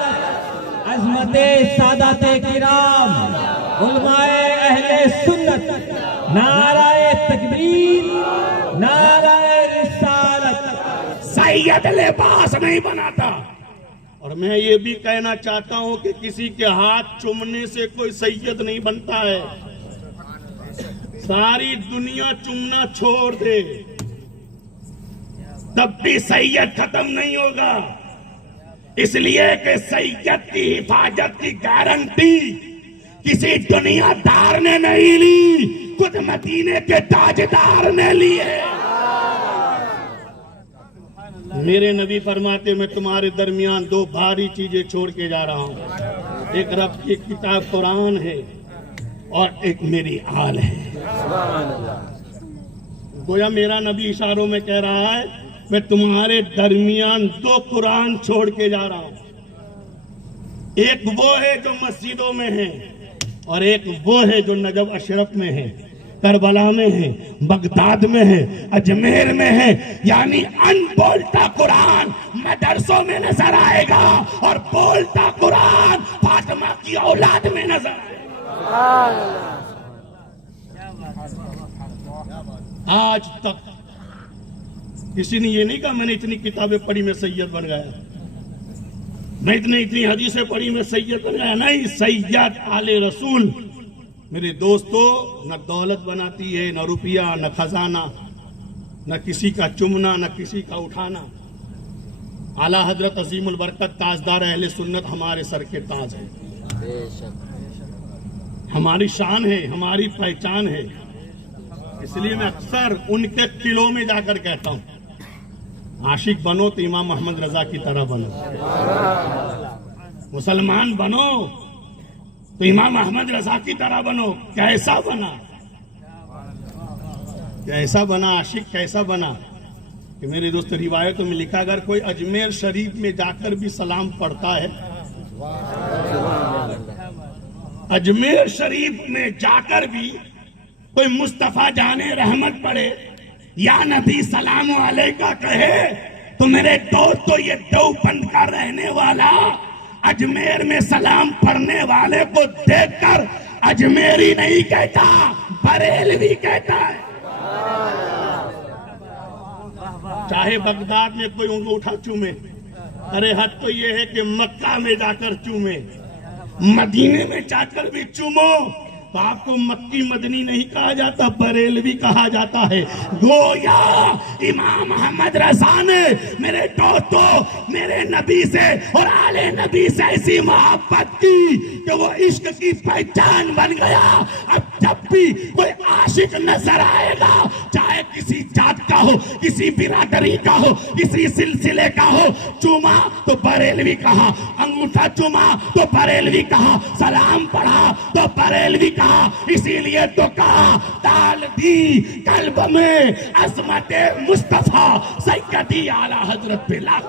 अज़मते सादाते किराम, उलमाए अहले सुन्नत, नाराए तकबीर, नाराए रिसालत। सैयद लिबास नहीं बनाता। और मैं ये भी कहना चाहता हूं कि किसी के हाथ चूमने से कोई सैयद नहीं बनता है। सारी दुनिया चूमना छोड़ दे, तब भी सैयद खत्म नहीं होगा। इसलिए कि सैयद की हिफाजत की गारंटी किसी दुनियादार ने नहीं ली, खुद मदीने के ताजदार ने ली है। मेरे नबी फरमाते, मैं तुम्हारे दरमियान दो भारी चीजें छोड़ के जा रहा हूं, एक रब की किताब कुरान है और एक मेरी आल है। गोया मेरा नबी इशारों में कह रहा है, मैं तुम्हारे दरमियान दो कुरान छोड़ के जा रहा हूं। एक वो है जो मस्जिदों में है और एक वो है जो नजब अशरफ में है, करबला में है, बगदाद में है, अजमेर में है। यानी अनबोलता कुरान मदरसों में नजर आएगा और बोलता कुरान फातिमा की औलाद में नजर आएगा। आज तक किसी ने ये नहीं कहा मैंने इतनी किताबें पढ़ी मैं सैयद बन गया, मैं इतनी हदीसें पढ़ी मैं सैयद बन गया। नहीं, सैयद आले रसूल मेरे दोस्तों न दौलत बनाती है, न रुपया, न खजाना, न किसी का चुमना, न किसी का उठाना। आला हजरत अजीमुल बरकत ताजदार अहले सुन्नत हमारे सर के ताज है, हमारी शान है, हमारी पहचान है। इसलिए मैं अक्सर उनके किलों में जाकर कहता हूं, आशिक बनो तो इमाम मोहम्मद रजा की तरह बनो, मुसलमान बनो तो इमाम मोहम्मद रजा की तरह बनो। कैसा बना, कैसा बना आशिक, कैसा बना कि मेरे दोस्त रिवायतों में लिखा, अगर कोई अजमेर शरीफ में जाकर भी सलाम पढ़ता है, अजमेर शरीफ में जाकर भी कोई मुस्तफा जाने रहमत पढ़े या नबी सलाम अलैका कहे, तो मेरे दोस्त तो ये देवबंद का रहने वाला अजमेर में सलाम पढ़ने वाले को देखकर अजमेरी नहीं कहता, बरेलवी कहता है। चाहे बगदाद में कोई उनको उठा चूमे, अरे हद तो ये है कि मक्का में जाकर चूमे, मदीने में जाकर भी चूमो तो आपको मक्की मदनी नहीं कहा जाता, बरेलवी कहा जाता है। गोया इमाम मोहम्मद रजा ने मेरे दोस्तों मेरे नबी से और आले नबी से ऐसी मोहब्बत की कि वो इश्क की पहचान बन गया। अब जब भी कोई आशिक नजर आएगा, चाहे किसी जात का हो, किसी बिरादरी का हो, किसी सिलसिले का हो, चूमा तो बरेलवी कहा, अंगूठा चूमा तो बरेलवी कहा, सलाम पढ़ा तो बरेलवी कहा। इसीलिए तो कहा, डाल दी कल्ब में अज़मते मुस्तफा सैयदी आला हजरत बिलाल।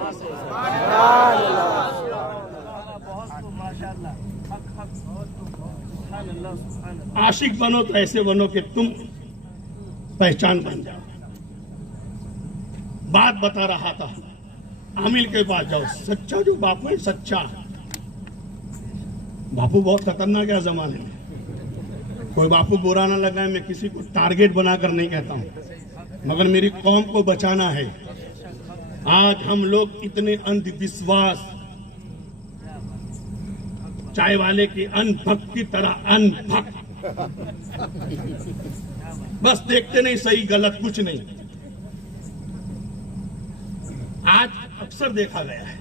आशिक बनो तो ऐसे बनो कि तुम पहचान बन जाओ। बात बता रहा था, आमिल के पास जाओ, सच्चा जो बापू है, सच्चा बापू बहुत खतरनाक है जमाने में। कोई बापू बुरा ना लगाए, मैं किसी को टारगेट बनाकर नहीं कहता हूं, मगर मेरी कौम को बचाना है। आज हम लोग इतने अंधविश्वास, चाय वाले की अनभक्त की तरह अनभक्त, बस देखते नहीं सही गलत कुछ नहीं। आज अक्सर देखा गया है,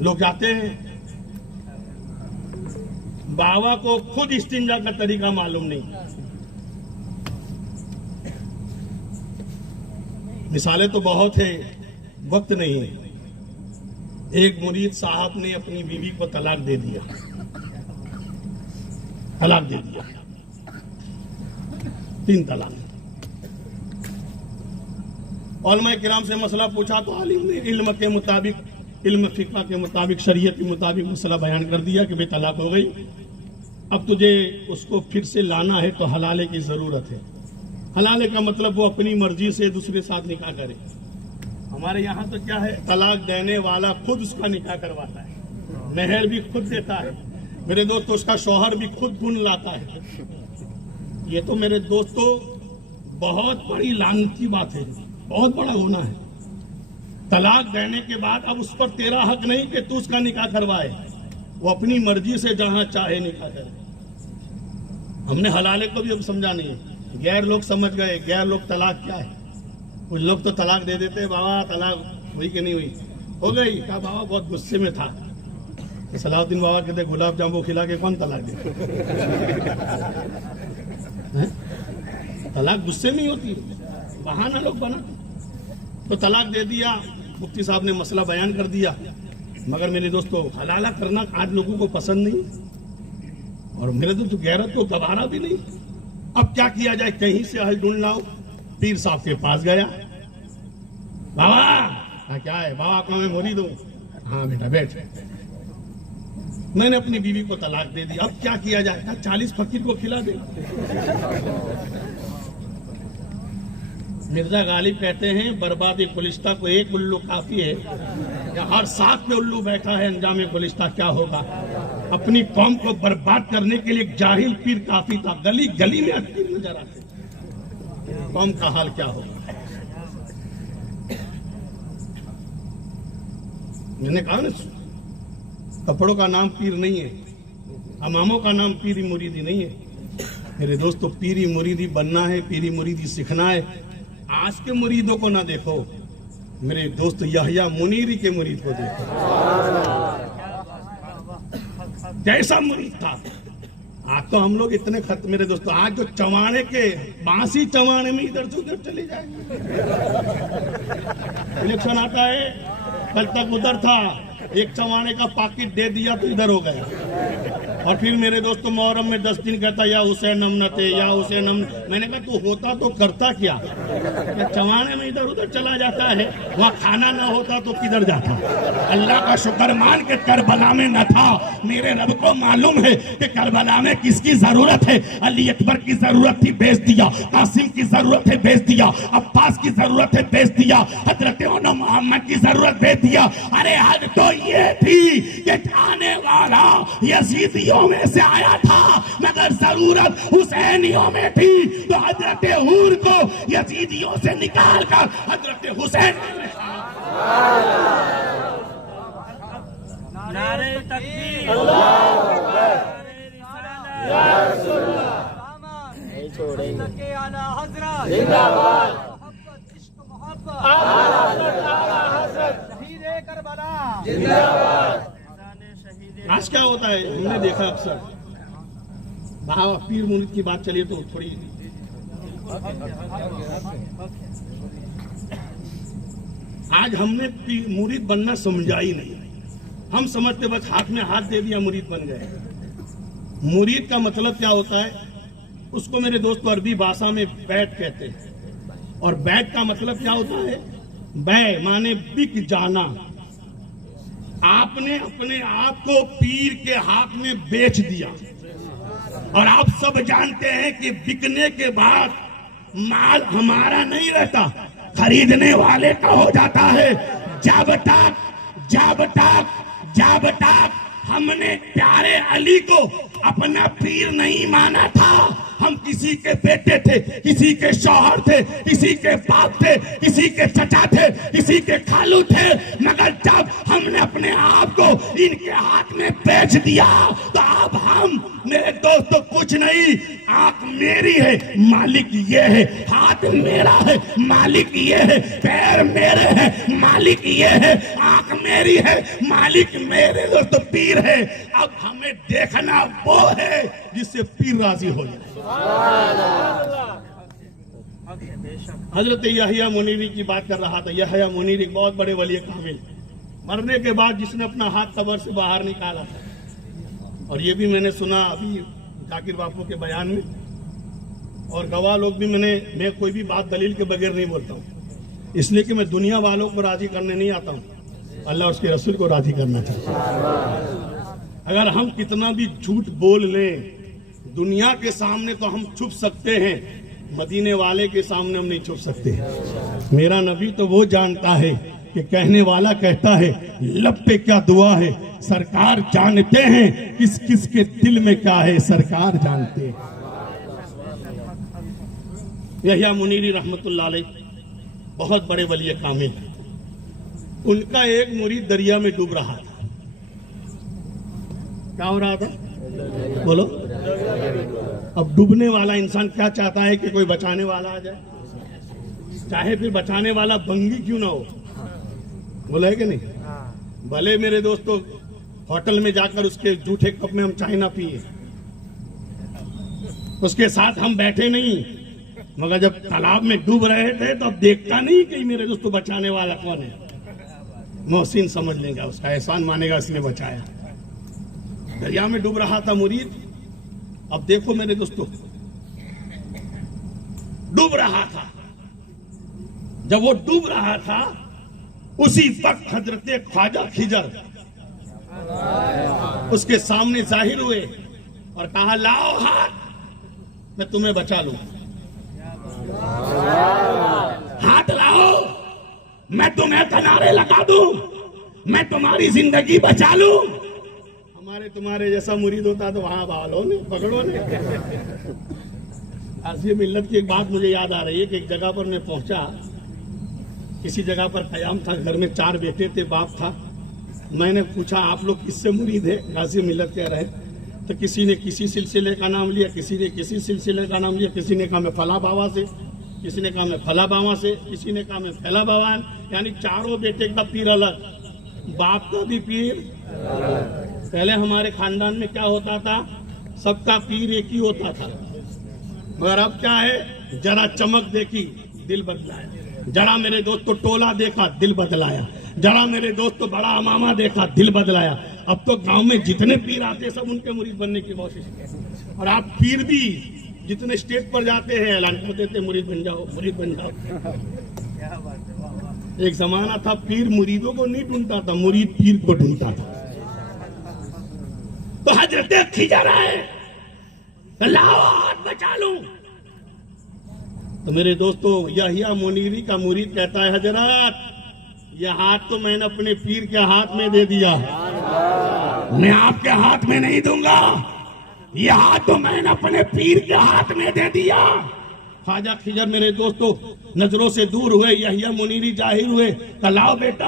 लोग जाते हैं, बाबा को खुद इस्तिंजा का तरीका मालूम नहीं। मिसालें तो बहुत है, वक्त नहीं है। एक मुरीद साहब ने अपनी बीवी को तलाक दे दिया, तलाक दे दिया, 3 तलाक। उलमा किराम से मसला पूछा तो आलिम ने इल्म के मुताबिक, इल्म फिक़्ह के मुताबिक, शरीयत के मुताबिक मसला बयान कर दिया कि भाई तलाक हो गई, अब तुझे उसको फिर से लाना है तो हलाले की जरूरत है। हलाले का मतलब वो अपनी मर्जी से दूसरे साथ निकाह करे। हमारे यहाँ तो क्या है, तलाक देने वाला खुद उसका निकाह करवाता है, मेहर भी खुद देता है। मेरे दोस्त, उसका शौहर भी खुद गुण लाता है। ये तो मेरे दोस्तों बहुत बड़ी लानत की बात है, बहुत बड़ा गुनाह है। तलाक देने के बाद अब उस पर तेरा हक नहीं कि तू उसका निकाह करवाए, वो अपनी मर्जी से जहां चाहे निकाह करे। हमने हलाले को भी अब समझा नहीं है। गैर लोग समझ गए, गैर लोग तलाक क्या है। कुछ लोग तो तलाक दे देते, बाबा तलाक हुई कि नहीं हुई, हो गई। कहा बाबा बहुत गुस्से में था। सलाउद्दीन बाबा कहते गुलाब जामुन खिला के कौन तलाक दे? तलाक गुस्से में ही होती है, बहाना लोग बनाते। तो तलाक दे दिया, मुफ्ती साहब ने मसला बयान कर दिया। मगर मेरे दोस्तों, हलाला करना आज लोगों को पसंद नहीं, और मेरे दोस्तों गैरत को गवारा भी नहीं। अब क्या किया जाए, कहीं से हल ढूंढ लाओ। पीर साहब के पास गया, बाबा क्या है? बाबा को मैं मुरीद हूं। हाँ बेटा बैठ। मैंने अपनी बीवी को तलाक दे दी, अब क्या किया जाए? 40 फकीर को खिला दे। मिर्जा गालिब कहते हैं, बर्बादी गुलिस्ता को एक उल्लू काफी है, या हर साथ में उल्लू बैठा है, अंजाम गुलिस्ता क्या होगा। अपनी कौम को बर्बाद करने के लिए जाहिल पीर काफी था, गली गली में पीर नजर आते, कौम का हाल क्या होगा। मैंने कहा ना, कपड़ों का नाम पीर नहीं है, अमामों का नाम पीरी मुरीदी नहीं है। मेरे दोस्तों, पीरी मुरीदी बनना है, पीरी मुरीदी सीखना है। आज के मुरीदों को ना देखो मेरे दोस्त, यहया मुनीरी के मुरीद को देखो, कैसा मुरीद था। आज तो हम लोग इतने खत्म मेरे दोस्तों, आज जो चवाणे के बांसी चवाणे में इधर से उधर चले जाएंगे। इलेक्शन आता है, कल तक उधर था, एक चवाणे का पाकिट दे दिया तो इधर हो गया। और फिर मेरे दोस्तों मुहर्रम में 10 दिन कहता या हुसैन नमनते या हुसैन नमन। मैंने कहा तू होता तो करता क्या, चवाणे में इधर उधर चला जाता है, वहाँ खाना ना होता तो किधर जाता। अल्लाह का शुक्र मान के करबला में न था। मेरे रब को मालूम है कि करबला में किसकी जरूरत है। अली अकबर की जरूरत थी, बेच दिया। कासिम की जरूरत है, बेच दिया। अब्बास की जरूरत है, बेच दिया। हजरत मोहम्मद की जरूरत बेच दिया। अरे हद तो ये थी कि आने वाला यजीदियों में से आया था, मगर जरूरत हुसैनियों में थी। तो हजरत हूर को यजीदियों से निकाल कर हजरत हुसैन नारे तकबीर, नारे रिसालत, या रसूलुल्लाह नहीं छोड़ेंगे के आला हजरत जिंदाबाद, मोहब्बत इश्क मोहब्बत आला हजरत आला हजरत शहीद करबला जिंदाबाद। आज क्या होता है, हमने देखा अक्सर, वहां पीर मुरीद की बात चलिए तो थोड़ी आज हमने मुरीद बनना समझा ही नहीं। हम समझते बस हाथ में हाथ दे दिया मुरीद बन गए। मुरीद का मतलब क्या होता है, उसको मेरे दोस्तों अरबी भाषा में बैठ कहते हैं। और बैठ का मतलब क्या होता है, बै माने बिक जाना। आपने अपने आप को पीर के हाथ में बेच दिया। और आप सब जानते हैं कि बिकने के बाद माल हमारा नहीं रहता, खरीदने वाले का हो जाता है। जब तक हमने प्यारे अली को अपना पीर नहीं माना था, हम किसी के बेटे थे, किसी के शौहर थे, किसी के बाप थे, किसी के चचा थे, किसी के खालू थे। मगर जब हमने अपने आप को इनके हाथ में बेच दिया तो अब हम मेरे दोस्तों कुछ नहीं, आंख मेरी है, मालिक ये है। हाथ मेरा है, मालिक ये है। पैर मेरे हैं, मालिक ये है। आंख मेरी है, मालिक मेरे दोस्तों पीर है। अब हमें देखना वो है जिससे पीर राजी हो जाए। हजरत यहया मुनीरी की बात कर रहा था। यहया मुनीरी बहुत बड़े वली कामिल, मरने के बाद जिसने अपना हाथ कब्र से बाहर निकाला था। और ये भी मैंने सुना अभी जाकिर बापू के बयान में, और गवाह लोग भी। मैं कोई भी बात दलील के बगैर नहीं बोलता हूँ, इसलिए कि मैं दुनिया वालों को राजी करने नहीं आता हूँ, अल्लाह उसके रसूल को राजी करना चाहता हूँ। अगर हम कितना भी झूठ बोल लें दुनिया के सामने तो हम छुप सकते हैं, मदीने वाले के सामने हम नहीं छुप सकते। मेरा नबी तो वो जानता है कि कहने वाला कहता है, लब पे क्या दुआ है, सरकार जानते हैं किस किस के दिल में क्या है, सरकार जानते हैं। यहया मुनीरी रहमतुल्लाह अलैह बहुत बड़े वली कामिल, उनका एक मुरीद दरिया में डूब रहा था। क्या हो रहा था बोलो। अब डूबने वाला इंसान क्या चाहता है कि कोई बचाने वाला आ जाए, चाहे फिर बचाने वाला बंगी क्यों ना हो, बोला है कि नहीं। भले मेरे दोस्तों होटल में जाकर उसके जूठे कप में हम चाय ना पिए, उसके साथ हम बैठे नहीं, मगर जब तालाब में डूब रहे थे तो अब देखता नहीं कि मेरे दोस्तों बचाने वाला कौन है, मोहसिन समझ लेगा, उसका एहसान मानेगा, इसने बचाया। दरिया में डूब रहा था मुरीद। अब देखो मेरे दोस्तों, डूब रहा था। जब वो डूब रहा था उसी वक्त हजरत ख्वाजा खिजर उसके सामने जाहिर हुए और कहा, लाओ हाथ, मैं तुम्हें बचा लूं। हाथ लाओ, मैं तुम्हें किनारे लगा दूं, मैं तुम्हारी जिंदगी बचा लूं। हमारे तुम्हारे जैसा मुरीद होता तो वहां बालो ने पकड़ो ने। आसिया मिल्लत की एक बात मुझे याद आ रही है कि एक जगह पर मैं पहुंचा, किसी जगह पर कयाम था, घर में 4 बेटे थे, बाप था। मैंने पूछा आप लोग किससे मुरीद है, गाजी मिल्लत कह रहे, तो किसी ने किसी सिलसिले का नाम लिया, किसी ने किसी सिलसिले का नाम लिया, किसी ने कहा मैं फला बाबा से, किसी ने कहा मैं फला बाबा से, किसी ने कहा मैं फैला बाबा। यानी चारों बेटे का पीर अलग, बाप का भी पीर। पहले हमारे खानदान में क्या होता था, सबका पीर एक ही होता था, मगर अब क्या है, जरा चमक देखी दिल बदलाया, जरा मेरे दोस्त को टोला देखा दिल बदलाया, जरा मेरे दोस्त को बड़ा अमामा देखा दिल बदलाया। अब तो गांव में जितने पीर आते सब उनके मुरीद बनने की कोशिश है। और आप पीर भी जितने स्टेज पर जाते हैं ऐलान कर देते मुरीद बन जाओ, मुरीद बन जाओ। एक जमाना था पीर मुरीदों को नहीं ढूंढता था, मुरीद पीर को ढूंढता था। तो हजरत खिजर आए, अल्लाह हाथ बचा लूं। तो मेरे दोस्तों यहिया मुनीरी का मुरीद कहता है, हजरत ये हाथ तो मैंने अपने पीर के हाथ में दे दिया, मैं आपके हाथ में नहीं दूंगा। ये हाथ तो मैंने अपने पीर के हाथ में दे दिया। ख्वाजा खिजर मेरे दोस्तों नजरों से दूर हुए, यहिया मुनीरी जाहिर हुए, कलाओ बेटा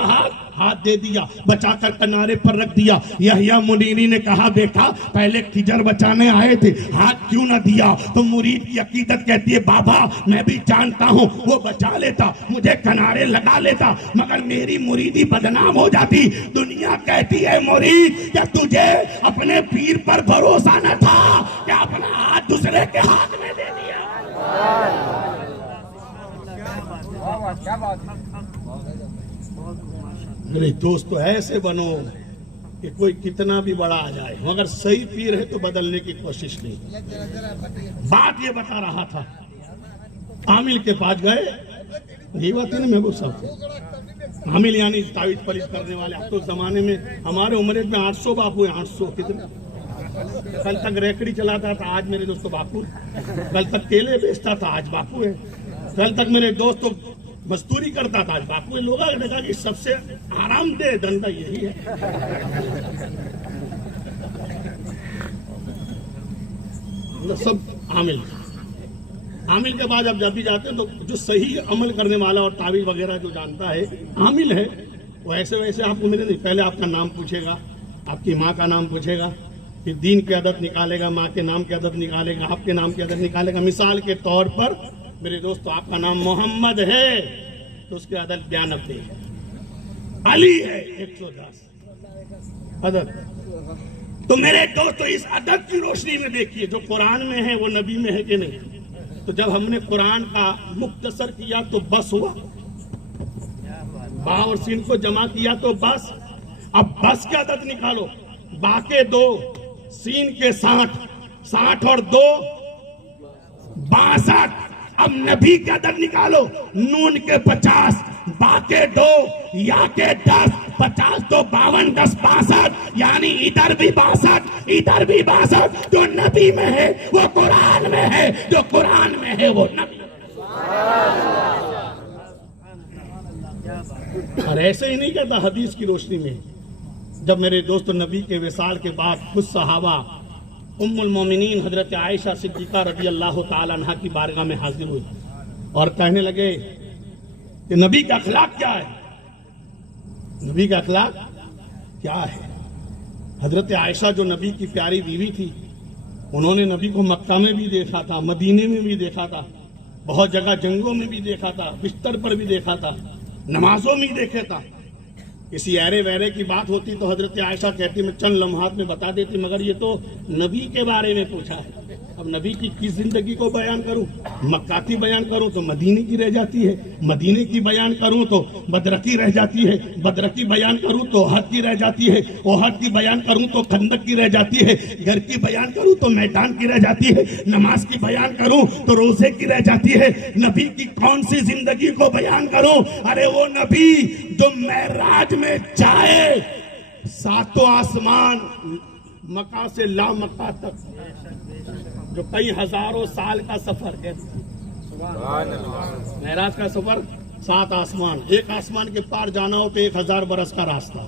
हाथ दे दिया, बचाकर किनारे पर रख दिया। यहिया मुनीरी ने कहा बेटा पहले खिजर बचाने आए थे, हाथ क्यों ना दिया? तो मुरीद की अकीदत कहती है बाबा मैं भी जानता हूँ वो बचा लेता, मुझे किनारे लगा लेता, मगर मेरी मुरीदी बदनाम हो जाती। दुनिया कहती है मुरीद क्या तुझे अपने पीर पर भरोसा न था, क्या अपना हाथ दूसरे के हाथ में दे दिया? मेरे दोस्तों ऐसे बनो कि कोई कितना भी बड़ा आ जाए, मगर सही पीर है तो बदलने की कोशिश नहीं। बात ये बता रहा था, आमिल के पास गए, यही बात है ना महबूब साहब, आमिल यानी तावीज पलिश करने वाले। अब तो जमाने में हमारे उम्र में 800 बापू है, 800 कितने। कल तक रेकड़ी चलाता था, आज मेरे दोस्तों बापू है। कल तक केले बेचता था, आज बापू है। कल तक मेरे दोस्तों मजदूरी करता था, आज बापू है। लोग देखा कि सबसे आरामदेह धंधा यही है। सब आमिल के बाद अब जब भी जाते हैं तो जो सही अमल करने वाला और तावीज वगैरह जो जानता है आमिल है, वो ऐसे वैसे आपको मिले नहीं। पहले आपका नाम पूछेगा, आपकी माँ का नाम पूछेगा, फिर दीन की आदत निकालेगा, माँ के नाम की आदत निकालेगा, आपके नाम की आदत निकालेगा। मिसाल के तौर पर मेरे दोस्तों आपका नाम मोहम्मद है तो उसकी आदत 92 है, अली है 110 आदत। तो मेरे दोस्तों इस आदत की रोशनी में देखिए जो कुरान में है वो नबी में है कि नहीं। तो जब हमने कुरान का मुख्तसर किया तो बस हुआ, बा और सीन को जमा किया तो बस। अब बस की आदत निकालो, बा के 2, सीन के 60 और 2 62। अब नबी की आदत निकालो, नून के 50, बा के 2, या के 10, 50 तो 52 10 62, यानी इधर भी 62 इधर भी 62। जो नबी में है वो कुरान में है, जो कुरान में है वो नबी। और ऐसे ही नहीं कहता हदीस की रोशनी में। जब मेरे दोस्तों नबी के विसाल के बाद कुछ सहाबा उम्मुल मोमिनीन हजरत आयशा सिद्दीका रज़ी अल्लाह ताला अन्हा की बारगाह में हाजिर हुई और कहने लगे कि नबी का अखलाक क्या है, नबी का अखलाक क्या है। हजरत आयशा जो नबी की प्यारी बीवी थी, उन्होंने नबी को मक्का में भी देखा था, मदीने में भी देखा था, बहुत जगह जंगों में भी देखा था, बिस्तर पर भी देखा था, नमाजों में देखा था। किसी ऐरे वैरे की बात होती तो हजरत आयशा कहती मैं चंद लम्हात में बता देती, मगर ये तो नबी के बारे में पूछा है। अब नबी की किस जिंदगी को बयान करूं, मक्का की बयान करूं तो मदीने की रह जाती है, मदीने की बयान करूं तो बदरकी रह जाती है, बदरकी बयान करूं तो ओहद की रह जाती है, ओहद की बयान करूं तो खंदक की रह जाती है, घर की बयान करूं तो मैदान की रह जाती है, नमाज की बयान करूं तो रोजे की रह जाती है। नबी की कौन सी जिंदगी को बयान करूं? अरे वो नबी जो मेराज में जाए, 7 आसमान मक्का से ला मक्का तक, जो कई हजारों साल का सफर है। मेराज का सफर 7 आसमान, एक आसमान के पार जाना हो तो 1000 बरस का रास्ता।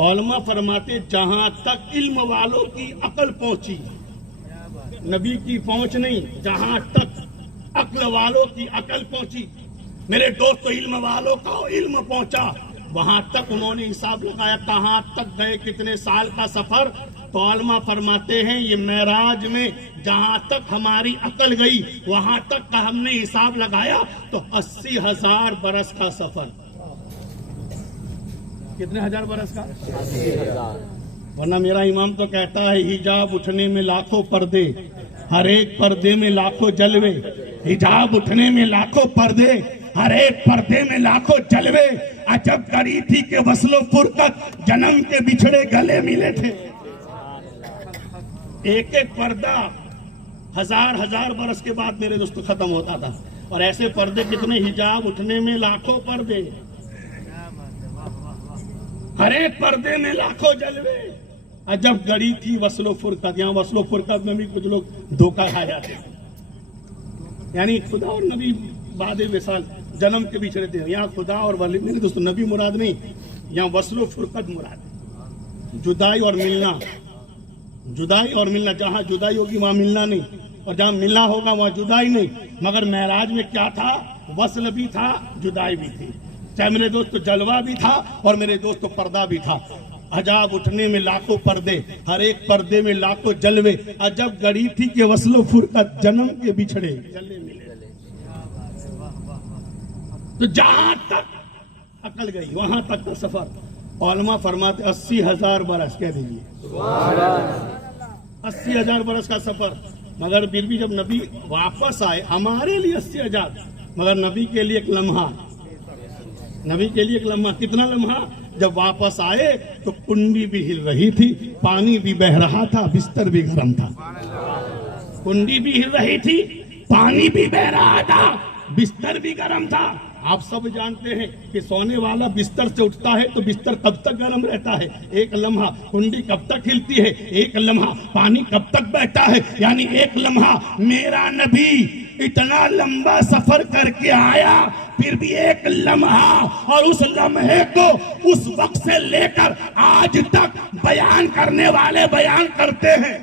उलमा फरमाते जहां तक इल्म वालों की अकल पहुंची, नबी की पहुंच नहीं, जहां तक अक्ल वालों की अकल पहुंची। मेरे दोस्तों इल्म वालों का इल्म पहुंचा, वहां तक उन्होंने हिसाब लगाया कहां तक गए, कितने साल का सफर। तो आलमा फरमाते हैं ये मेराज में जहां तक हमारी अकल गई वहां तक का हमने हिसाब लगाया तो 80,000 बरस का सफर। कितने हजार बरस का? वरना मेरा इमाम तो कहता है हिजाब उठने में लाखों पर्दे, हर एक पर्दे में लाखों जलवे। हिजाब उठने में लाखों पर्दे, हर एक पर्दे में लाखों जलवे। अजब करी थी के वस्लो फुरकत, जन्म के बिछड़े गले मिले थे। एक एक पर्दा हजार हजार बरस के बाद मेरे दोस्तों खत्म होता था। और ऐसे पर्दे कितने, हिजाब उठने में लाखों पर्दे, हर एक पर्दे में लाखों जलवे। अजब गड़ी थी वस्लो फुरकत। यहाँ वस्लो फुरकत में भी कुछ लोग धोखा खा जाते हैं, यानी खुदा और नबी बादे विसाल जन्म के बीच रहते हैं। यहाँ खुदा और वली नहीं दोस्तों, नबी मुराद नहीं, यहाँ वस्लो फुरकत मुराद। जुदाई और मिलना, जुदाई और मिलना। जहाँ जुदाई होगी वहां मिलना नहीं, और जहाँ मिलना होगा वहां जुदाई नहीं। मगर महराज में क्या था, वस्ल भी था, जुदाई भी थी। चाहे मेरे दोस्त जलवा भी था और मेरे दोस्त पर्दा भी था। हिजाब उठने में लाखों पर्दे, हर एक पर्दे में लाखों जलवे। अजब गड़ी थी कि वस्लो फुरकत, जन्म के बिछड़े गले मिले। तो जहां तक अकल गई वहां तक का सफर। औलमा फरमाते 80,000 बरस, कह दीजिए 80,000 बरस का सफर। मगर फिर भी जब नबी वापस आए, हमारे लिए 80,000, मगर नबी के लिए एक लम्हा, नबी के लिए एक लम्हा। कितना लम्हा, जब वापस आए तो कुंडी भी हिल रही थी, पानी भी बह रहा था, बिस्तर भी गर्म था। कुंडी भी हिल रही थी, पानी भी बह रहा था, बिस्तर भी गर्म था। आप सब जानते हैं कि सोने वाला बिस्तर से उठता है तो बिस्तर कब तक गर्म रहता है, एक लम्हा। कुंडी कब तक हिलती है, एक लम्हा। पानी कब तक बहता है, यानी एक लम्हा। मेरा नबी इतना लंबा सफर करके आया, फिर भी एक लम्हा, और उस लम्हे को उस वक्त से लेकर आज तक बयान करने वाले बयान करते हैं।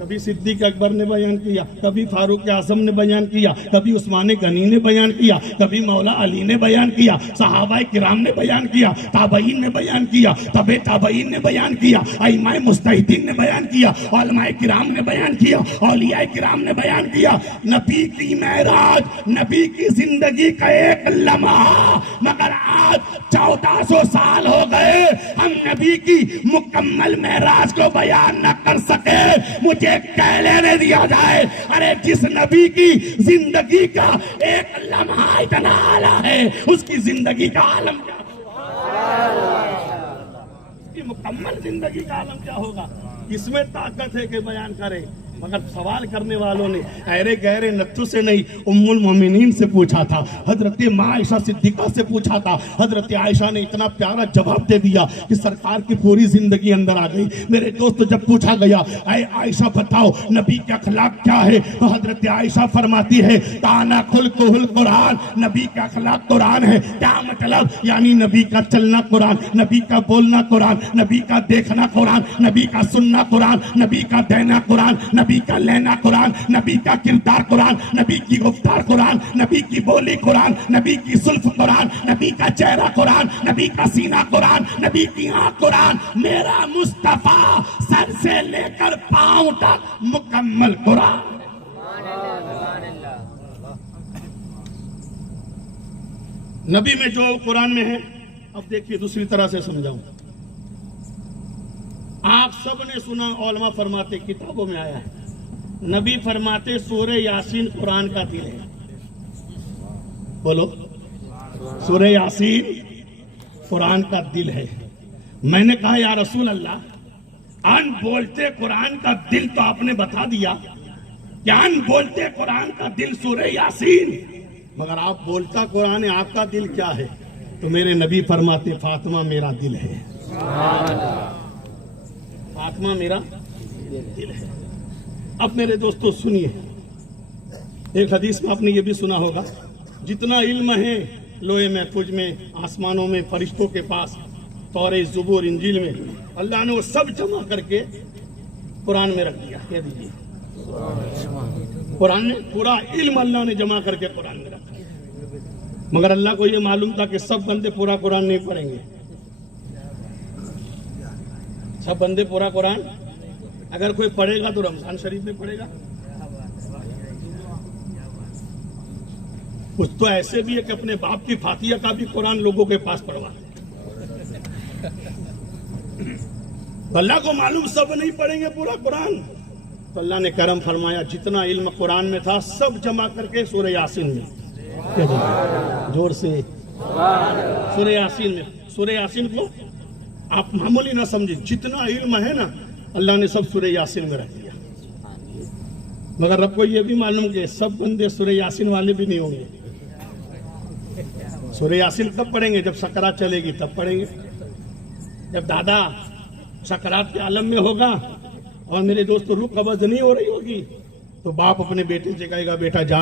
कभी सिद्दीक अकबर ने बयान किया, कभी फारूक आजम ने बयान किया, कभी उस्मान गनी ने बयान किया, कभी मौला अली ने बयान किया, सहाबाए किराम ने बयान किया, ताबईन ने बयान किया, तबे ताबईन ने बयान किया, अइमाए मुस्तहिदीन ने बयान किया, उलमाए किराम ने बयान किया, औलियाए किराम ने बयान किया। नबी की मेराज, नबी की जिंदगी का एक लम्हा। मगर आज 1400 साल हो गए, हम नबी की मुकम्मल मेराज को बयान न कर सके। मुझे कह लेने दिया जाए, अरे जिस नबी की जिंदगी का एक लम्हा इतना आला है, उसकी जिंदगी का आलम क्या होगा, उसकी मुकम्मल जिंदगी का आलम क्या होगा। इसमें ताकत है कि बयान करे। मगर सवाल करने वालों ने अरे गहरे नत्थु से नहीं, उम्मुल मोमिनीन से पूछा था, हजरत माँ आयशा सिद्दीका से पूछा था। हजरत आयशा ने इतना प्यारा जवाब दे दिया कि सरकार की पूरी जिंदगी अंदर आ गई। मेरे दोस्त, जब पूछा गया अरे आयशा बताओ नबी के अखलाक क्या है, तो हजरत आयशा फरमाती है ताना खुल्कुल कुरान, नबी का अखलाक कुरान है। क्या मतलब, यानी नबी का चलना कुरान, नबी का बोलना कुरान, नबी का देखना कुरान, नबी का सुनना कुरान, नबी का देना कुरान, नबी का लेना कुरान, नबी का किरदार कुरान, नबी की गुफ्तार कुरान, नबी की बोली कुरान, नबी की सुल्फ कुरान, नबी का चेहरा कुरान, नबी का सीना कुरान, नबी की आंख कुरान। मेरा मुस्तफा सर से लेकर पांव तक मुकम्मल कुरान। नबी में जो कुरान में है, अब देखिए दूसरी तरह से समझाऊं। आप सब ने सुना, औलमा फरमाते, किताबों में आया है, नबी फरमाते सूरह यासीन कुरान का दिल है। बोलो, सूरह यासीन कुरान का दिल है। मैंने कहा या रसूल अल्लाह, अन बोलते कुरान का दिल तो आपने बता दिया, क्या अन बोलते कुरान का दिल सूरह यासीन, मगर आप बोलता कुरान है, आपका दिल क्या है? तो मेरे नबी फरमाते फातिमा मेरा दिल है, फातिमा मेरा दिल है। अब मेरे दोस्तों सुनिए, एक हदीस में आपने ये भी सुना होगा, जितना इल्म है लोहे महफूज में, आसमानों में, फरिश्तों के पास, तौरे ज़ुबूर इंजील में, अल्लाह ने वो सब जमा करके कुरान में रख दिया। कह दीजिए कुरान में पूरा इल्म अल्लाह ने जमा करके कुरान में रखा। मगर अल्लाह को ये मालूम था कि सब बंदे पूरा कुरान नहीं पढ़ेंगे, सब बंदे पूरा कुरान अगर कोई पढ़ेगा तो रमजान शरीफ में पढ़ेगा। कुछ तो ऐसे भी है कि अपने बाप की फातिया का भी कुरान लोगों के पास पढ़वा। तो अल्लाह को मालूम सब नहीं पढ़ेंगे पूरा कुरान, तो अल्लाह ने करम फरमाया जितना इल्म कुरान में था सब जमा करके सूरह यासीन में, जोर से सूरह यासीन में। सूरह यासीन को आप मामूली ना समझे, जितना इल्म है ना अल्लाह ने सब सूरह यासीन में रख दिया। मगर रब को यह भी मालूम कि सब बंदे सूरह यासीन वाले भी नहीं होंगे। सूरह यासीन कब पढ़ेंगे? जब सकरात चलेगी तब पढ़ेंगे। जब दादा सकरात के आलम में होगा और मेरे दोस्त रूह कब्ज नहीं हो रही होगी, तो बाप अपने बेटे से कहेगा बेटा जा,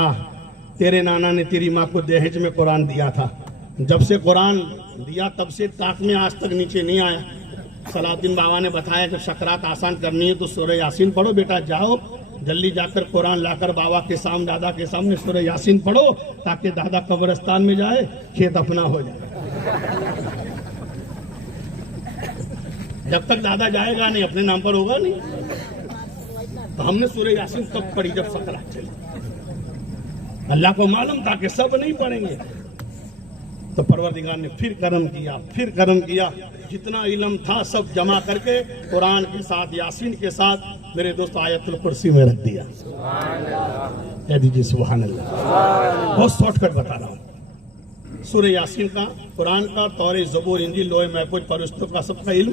तेरे नाना ने तेरी माँ को दहेज में कुरान दिया था, जब से कुरान दिया तब से ताक में आज तक नीचे नहीं आया। सलाउद्दीन बाबा ने बताया जब सकरात आसान करनी है तो सूरह यासीन पढ़ो बेटा, जाओ जल्दी जाकर कुरान लाकर बाबा के सामने दादा के सामने सूरह यासीन पढ़ो, ताकि दादा कब्रिस्तान में जाए खेत अपना हो जाए। जब तक दादा जाएगा नहीं अपने नाम पर होगा नहीं। तो हमने सूरह यासीन तब पढ़ी जब सकरात चली। अल्लाह को मालूम था कि सब नहीं पढ़ेंगे, तो परवरदिगार ने फिर करम किया, जितना इल्म था सब जमा करके कुरान के साथ यासीन के साथ मेरे दोस्त आयतुल कुर्सी में रख दिया। कह दीजिए सुभान अल्लाह। बहुत शॉर्टकट बता रहा हूँ। सूरह यासीन का, कुरान का, तौरे, ज़बूर, इंजील, लोहे महफूज, फरिश्तों का सबका इल्म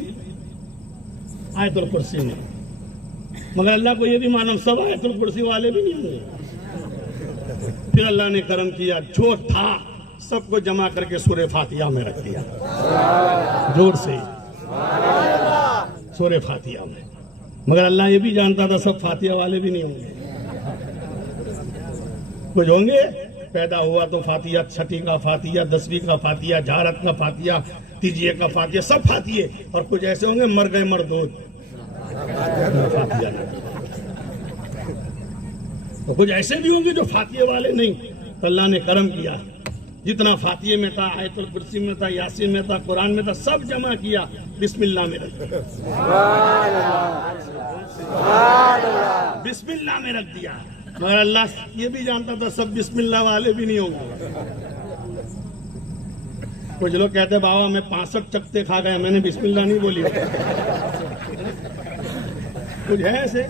आयतुल कुर्सी में। मगर अल्लाह को ये भी मालूम सब आयतुल कुर्सी वाले भी नहीं होंगे। फिर अल्लाह ने करम किया, जो था सबको जमा करके सूरह फातिहा में रख दिया। जोर से सूरह फातिहा में। मगर अल्लाह ये भी जानता था सब फातिहा वाले भी नहीं होंगे। कुछ होंगे पैदा हुआ तो फातिहा, छठी का फातिहा, 10वीं का फातिहा, झारत का फातिहा, तीजिए का फातिहा, सब फातिहे। और कुछ ऐसे होंगे मर गए मरदूद, तो कुछ ऐसे भी होंगे जो फातिहे वाले नहीं। तो अल्लाह ने करम किया, जितना फातिहे में था, आयतुल कुर्सी में था, यासीन में था, कुरान में था, सब जमा किया, बिस्मिल्लाह में रख दिया। बिस्मिल्लाह में रख दिया। मगर अल्लाह ये भी जानता था सब बिस्मिल्लाह वाले भी नहीं होंगे। कुछ लोग कहते बाबा मैं 65 चकते खा गया, मैंने बिस्मिल्लाह नहीं बोली। कुछ है ऐसे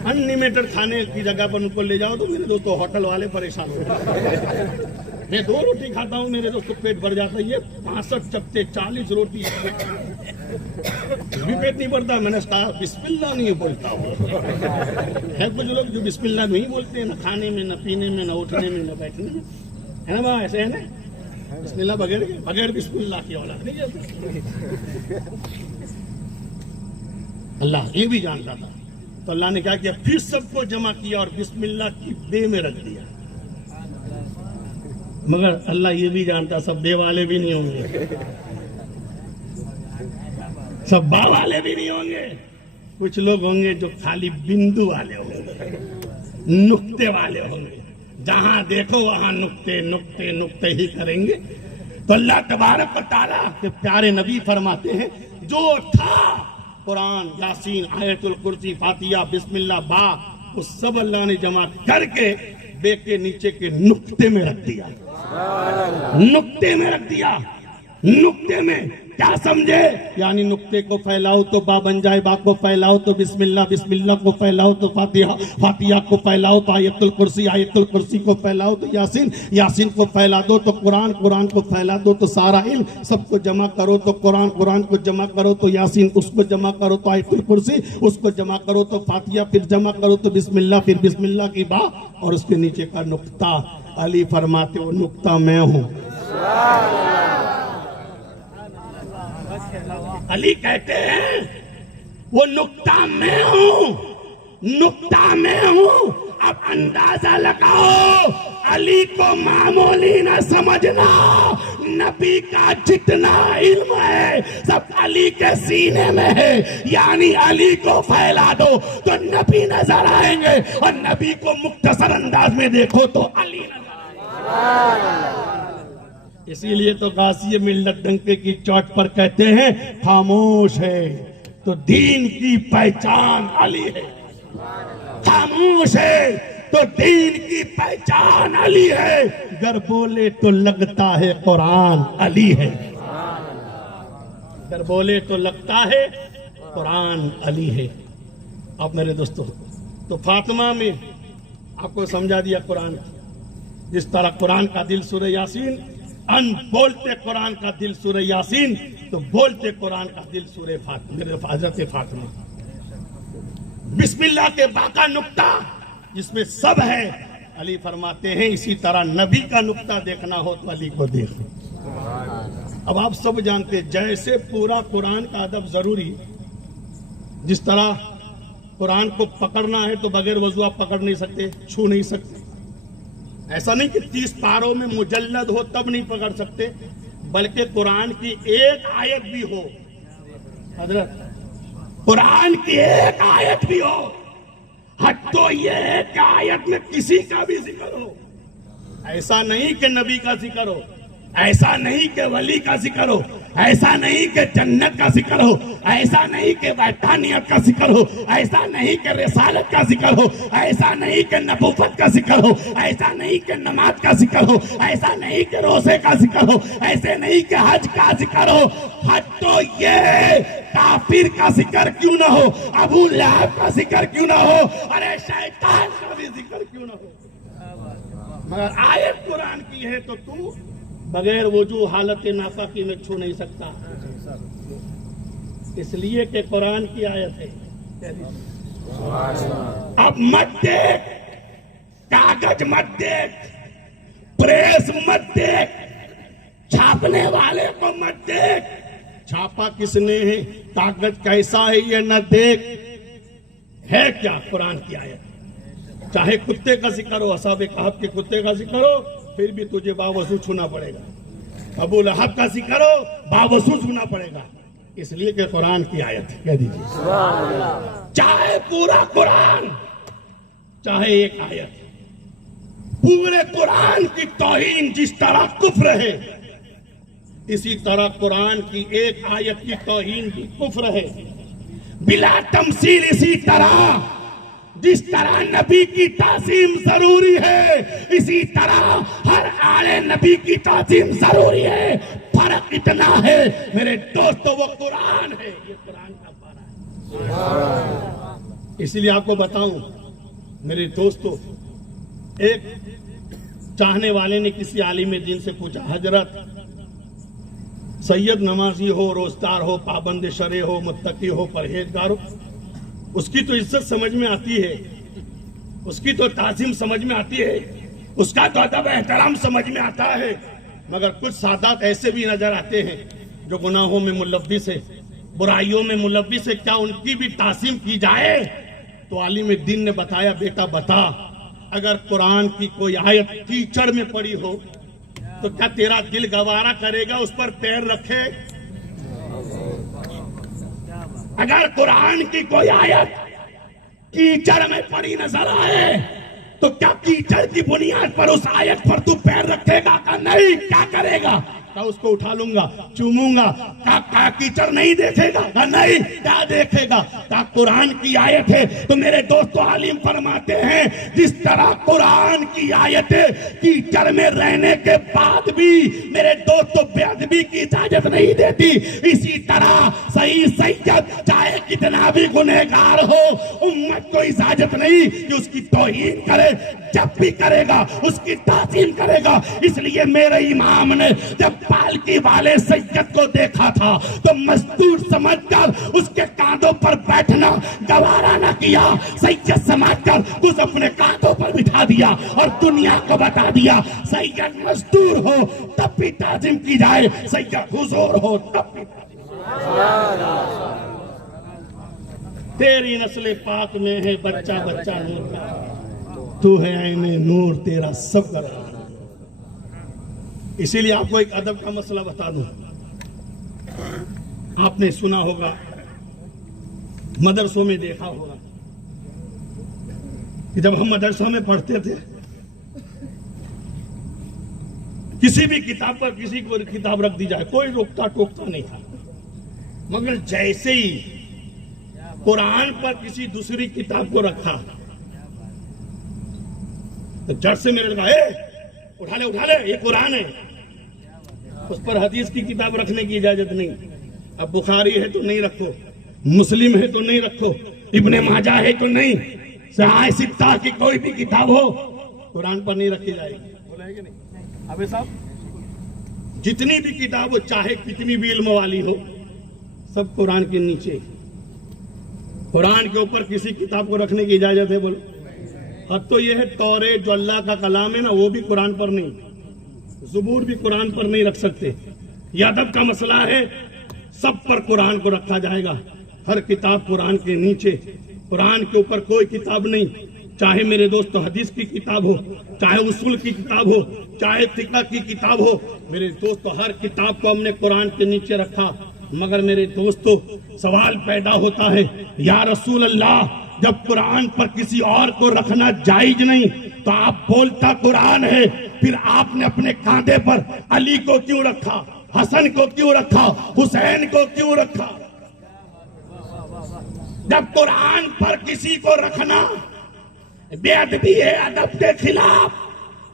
अनलिमिटेड खाने की जगह पर उनको ले जाओ तो मेरे दोस्तों होटल वाले परेशान हो। मैं 2 रोटी खाता हूँ मेरे दोस्तों पेट भर जाता है, ये 65 चपटे 40 रोटी भी पेट नहीं भरता। मैंने कहा बिस्मिल्लाह नहीं बोलता हूँ। है कुछ लोग जो बिस्मिल्लाह नहीं बोलते, न खाने में, न पीने में, न उठने में, न बैठने में, है ना बाबा? ऐसे है ना, बिस्मिल्लाह बगैर बिस्मिल्लाह की औलाद नहीं जाती। अल्लाह ये भी जानता था, तो अल्लाह ने क्या किया, फिर सबको जमा किया और बिस्मिल्लाह की बे में रख दिया। मगर अल्लाह ये भी जानता सब बे वाले भी नहीं होंगे, सब बा वाले भी नहीं होंगे। कुछ लोग होंगे जो खाली बिंदु वाले होंगे, नुक्ते वाले होंगे, जहां देखो वहां नुक्ते नुक्ते नुक्ते ही करेंगे। तो अल्लाह तबारक व तआला के प्यारे नबी फरमाते हैं, जो था कुरान, यासीन, आयतुल कुर्सी, फातिहा, बिस्मिल्लाह, बा, वो सब अल्लाह ने जमा करके बे के नीचे के नुक्ते में रख दिया। नुक्ते में रख दिया। नुक्ते में क्या समझे? यानी नुक्ते को फैलाओ तो बा बन जाए, बा को फैलाओ तो बिस्मिल्लाह, बिस्मिल्लाह को फैलाओ तो फातिहा, फातिहा को फैलाओ तो आयतुल कुर्सी, आयतुल कुर्सी को फैलाओ तो यासीन, यासीन को फैला दो तो कुरान, कुरान को फैला दो तो सारा इल्म। सबको जमा करो तो कुरान, कुरान को जमा करो तो यासीन, उसको जमा करो तो आयतुल कुर्सी, उसको जमा करो तो फातिहा, फिर जमा करो तो बिस्मिल्लाह, फिर बिस्मिल्लाह की बा और उसके नीचे का नुक्ता। अली फरमाते वो नुक्ता मैं हूं। अली कहते हैं वो नुक्ता मैं हूं, नुक्ता मैं हूं। अब अंदाजा लगाओ, अली को मामूली ना समझना। नबी का जितना इल्म है सब अली के सीने में है। यानी अली को फैला दो तो नबी नजर आएंगे, और नबी को मुख्तसर अंदाज में देखो तो अली नजर आएंगे। इसीलिए तो गाज़ी मिल्लत डंके की चोट पर कहते हैं, खामोश है तो दीन की पहचान अली है। खामोश है तो दीन की पहचान अली है, गर बोले तो लगता है कुरान अली है। अगर बोले तो लगता है कुरान अली है। आप मेरे दोस्तों, तो फातिमा में आपको समझा दिया कुरान, जिस तरह कुरान का दिल सूरह यासीन, बोलते कुरान का दिल सूरह यासीन, तो बोलते कुरान का दिल सूरह फातिमा, मेरे हजरत फातिमा। बिस्मिल्लाह के बाका नुक्ता जिसमें सब है, अली फरमाते हैं इसी तरह नबी का नुक्ता देखना हो तो अली को देखो। अब आप सब जानते हैं, जैसे पूरा कुरान का अदब जरूरी, जिस तरह कुरान को पकड़ना है तो बगैर वजू आप पकड़ नहीं सकते, छू नहीं सकते। ऐसा नहीं कि 30 पारों में मुजल्लद हो तब नहीं पकड़ सकते, बल्कि कुरान की एक आयत भी हो, हजरत कुरान की एक आयत भी हो, हटो ये एक आयत में किसी का भी जिक्र हो, ऐसा नहीं कि नबी का जिक्र हो, ऐसा नहीं कि वली का जिक्र हो, ऐसा नहीं कि जन्नत का जिक्र हो, ऐसा नहीं कि वैधानियत का जिक्र हो, ऐसा नहीं कि रिसालत का जिक्र हो, ऐसा नहीं कि नबूवत का जिक्र हो, ऐसा नहीं कि नमाज का जिक्र हो, ऐसा नहीं कि रोजे का जिक्र हो, ऐसे नहीं कि हज का जिक्र हो। हटो ये काफिर का जिक्र क्यों ना हो, अबू लहब का जिक्र क्यों ना हो, अरे शैतान का भी जिक्र क्यों ना हो, मगर आयत कुरान की है तो तू बगैर वजू हालत नाफाकी में छू नहीं सकता, इसलिए कि कुरान की आयत है। अब मत देख, कागज मत देख, प्रेस मत देख, छापने वाले को मत देख, छापा किसने है, कागज कैसा है ये न देख, है क्या कुरान की आयत। चाहे कुत्ते का जिक्र हो, असहाबे कहफ के कुत्ते का जिक्र हो, फिर भी तुझे बावजूद छूना पड़ेगा। अबू लहब का जिक्र हो, बावजूद छूना पड़ेगा, इसलिए कि कुरान की आयत है। कह दीजिए, चाहे पूरा कुरान, चाहे एक आयत, पूरे कुरान की तौहीन जिस तरह कुफ्र है, इसी तरह कुरान की एक आयत की तौहीन भी कुफ्र है, बिला तमसील। इसी तरह जिस तरह नबी की ताज़ीम जरूरी है, इसी तरह हर आले नबी की ताज़ीम जरूरी है। फर्क इतना है मेरे दोस्तों, वो कुरान है, ये कुरान का पारा है। इसलिए आपको बताऊं मेरे दोस्तों, एक चाहने वाले ने किसी आलिम दीन से पूछा, हजरत सैयद नमाजी हो, रोजदार हो, पाबंद शरे हो, मुत्तकी हो, परहेजगार हो, उसकी तो इज्जत समझ में आती है, उसकी तो ताज़ीम समझ में आती है, उसका तो अदब एहतराम समझ में आता है, मगर कुछ सादात ऐसे भी नजर आते हैं जो गुनाहों में मुलव्विस है, बुराइयों में मुलव्विस है। क्या उनकी भी ताज़ीम की जाए? तो आलिम दीन ने बताया, बेटा बता, अगर कुरान की कोई आयत कीचड़ में पड़ी हो तो क्या तेरा दिल गवारा करेगा उस पर पैर रखे? अगर कुरान की कोई आयत कीचड़ में पड़ी नजर आए तो क्या कीचड़ की बुनियाद पर उस आयत पर तू पैर रखेगा? का नहीं, क्या करेगा? का उसको उठा लूंगा, चूमूंगा? का कीचड़ नहीं देखेगा? का नहीं, क्या देखेगा? का कुरान की आयत है तो मेरे दोस्तों आलिम फरमाते हैं, जिस तरह कुरान की आयतें कीचड़ में रहने के बाद भी मेरे दोस्तों बेअदबी की इजाजत नहीं देती, इसी तरह सही सैयद चाहे कितना भी गुनहगार हो, उम्मत को इजाजत नहीं कि उसकी तौहीन करे, जब भी करेगा उसकी ताज़ीम करेगा। इसलिए मेरे इमाम ने जब पालकी वाले सैयद को देखा था तो मजदूर समझकर उसके कांधों पर बैठना गवारा न किया, सैयद समझकर उस अपने कांधों पर बिठा दिया और दुनिया को बता दिया, सैयद मजदूर हो तब भी ताज़ीम की जाए, सैयद हुजूर हो तब भी। तेरी नस्ल पाक में है बच्चा बच्चा नूर का, तू है ऐने नूर तेरा सब का। इसीलिए आपको एक अदब का मसला बता दूं, आपने सुना होगा, मदरसों में देखा होगा कि जब हम मदरसा में पढ़ते थे, किसी भी किताब पर किसी को किताब रख दी जाए, कोई रोकता टोकता नहीं था, मगर जैसे ही कुरान पर किसी दूसरी किताब को रखा तो जड़ से मेरे लगा, उठा ले ये कुरान है, उस पर हदीस की किताब रखने की इजाजत नहीं। अब बुखारी है तो नहीं रखो, मुस्लिम है तो नहीं रखो, इब्ने माजा है तो नहीं, सहाय सित्ता की कोई भी किताब हो कुरान पर नहीं रखी जाएगी। बोला है कि नहीं? अबे साहब जितनी भी किताब हो, चाहे कितनी भी इल्म वाली हो, सब कुरान के नीचे। कुरान के ऊपर किसी किताब को रखने की इजाजत है? बोलो। अब तो यह है तौरेत जो अल्लाह का कलाम है ना, वो भी कुरान पर नहीं, ज़बूर भी कुरान पर नहीं रख सकते। यह अदब का मसला है, सब पर कुरान को रखा जाएगा। हर किताब कुरान के नीचे, कुरान के ऊपर कोई किताब नहीं। चाहे मेरे दोस्तों हदीस की किताब हो, चाहे उसूल की किताब हो, चाहे फिक़ह की किताब हो, मेरे दोस्तों हर किताब को हमने कुरान के नीचे रखा। मगर मेरे दोस्तों सवाल पैदा होता है, या रसूल अल्लाह, जब कुरान पर किसी और को रखना जायज नहीं तो आप बोलता कुरान है, फिर आपने अपने कांधे पर अली को क्यों रखा, हसन को क्यों रखा, हुसैन को क्यों रखा? जब कुरान पर किसी को रखना बेअदबी है, अदब के खिलाफ,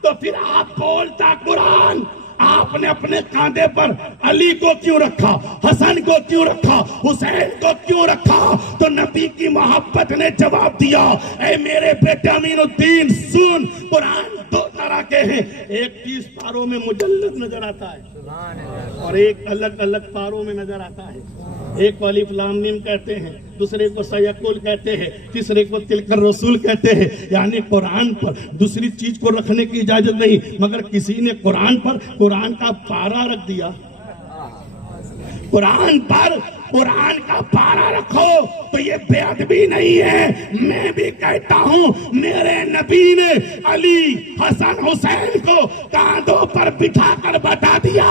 तो फिर आप बोलता कुरान, आपने अपने कांधे पर अली को क्यों रखा, हसन को क्यों रखा, हुसैन को क्यों रखा? तो नबी की मोहब्बत ने जवाब दिया, ऐ मेरे बेटे अमीनुद्दीन सुन, कुरान दो तरह के हैं, एक 30 पारों में मुजल्लद नजर आता है और एक अलग अलग पारों में नजर आता है। एक को अलिफ लाम मीम कहते हैं, दूसरे को सयकुल कहते हैं, तीसरे को तिलकर रसूल कहते हैं। यानी कुरान पर दूसरी चीज को रखने की इजाजत नहीं, मगर किसी ने कुरान पर कुरान का पारा रख दिया। कुरान पर कुरान का पारा रखो तो ये बेअदबी नहीं है। मैं भी कहता हूँ, मेरे नबी ने अली हसन हुसैन को कांधों पर बिठा कर बता दिया,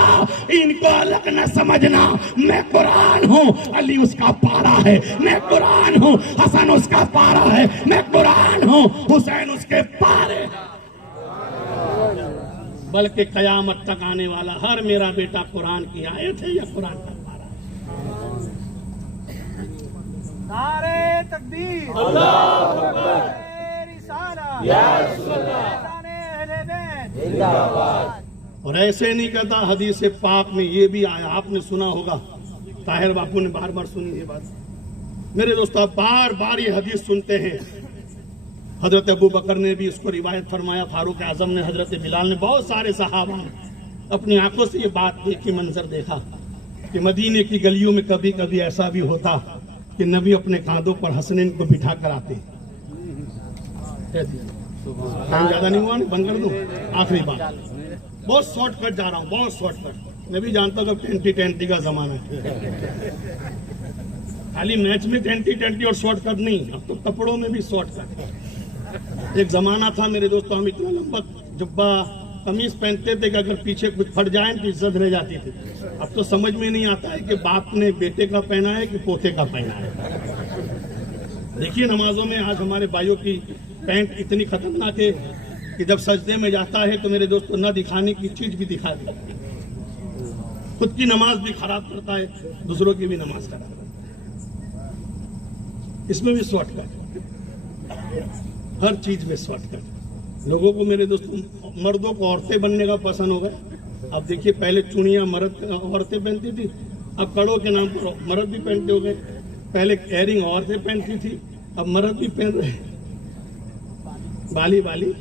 इनको अलग न समझना, मैं कुरान हूँ, अली उसका पारा है, मैं कुरान हूँ, हसन उसका पारा है, मैं कुरान हूँ, हुसैन उसके पारे। बल्कि कयामत तक आने वाला हर मेरा बेटा कुरान की आयत है या कुरान का पारा है। नारे तकबीर, अल्लाहू अकबर, रिसालत, या रसूल अल्लाह, अहले बैत, जिंदाबाद। और ऐसे नहीं कहता, हदीस पाक में ये भी आया, आपने सुना होगा, ताहिर बापू ने बार बार सुनी ये बात। मेरे दोस्तों आप बार बार ये हदीस सुनते हैं। हजरत अबू बकर ने भी इसको रिवायत फरमाया, फारूक आजम ने, हजरत बिलाल ने, बहुत सारे सहाबा ने अपनी आंखों से ये बात देखी, मंजर देखा कि मदीने की गलियों में कभी कभी ऐसा भी होता कि नबी अपने कांधों पर हसनैन को बिठा कर आते। टाइम ज्यादा नहीं हुआ, बंद कर दूं? आखिरी बात, बहुत शॉर्टकट जा रहा हूँ, बहुत शॉर्टकट। मैं भी जानता हूँ 2020 का जमाना है, खाली मैच में 2020 और शॉर्टकट नहीं, अब तो कपड़ों में भी शॉर्टकट। एक जमाना था मेरे दोस्तों, हम इतना लंबा जुब्बा कमीज पहनते थे कि अगर पीछे कुछ फट जाए तो इज्जत रह जाती थी। अब तो समझ में नहीं आता है कि बाप ने बेटे का पहना है कि पोते का पहना है। देखिए नमाजों में आज हमारे भाइयों की पैंट इतनी खतरनाक है कि जब सजदे में जाता है तो मेरे दोस्तों न दिखाने की चीज भी दिखा देता है। खुद की नमाज भी खराब करता है, दूसरों की भी नमाज खराब करता है। इसमें भी शॉर्टकट, हर चीज में शॉर्टकट। लोगों को मेरे दोस्तों, मर्दों को औरतें बनने का पसंद हो गया। अब देखिए पहले चुड़ियां मर्द औरतें पहनती थी, अब कड़ों के नाम पर मर्द भी पहनते हो गए। पहले एयरिंग औरतें पहनती थी, अब मर्द भी पहन रहे। बाली बाली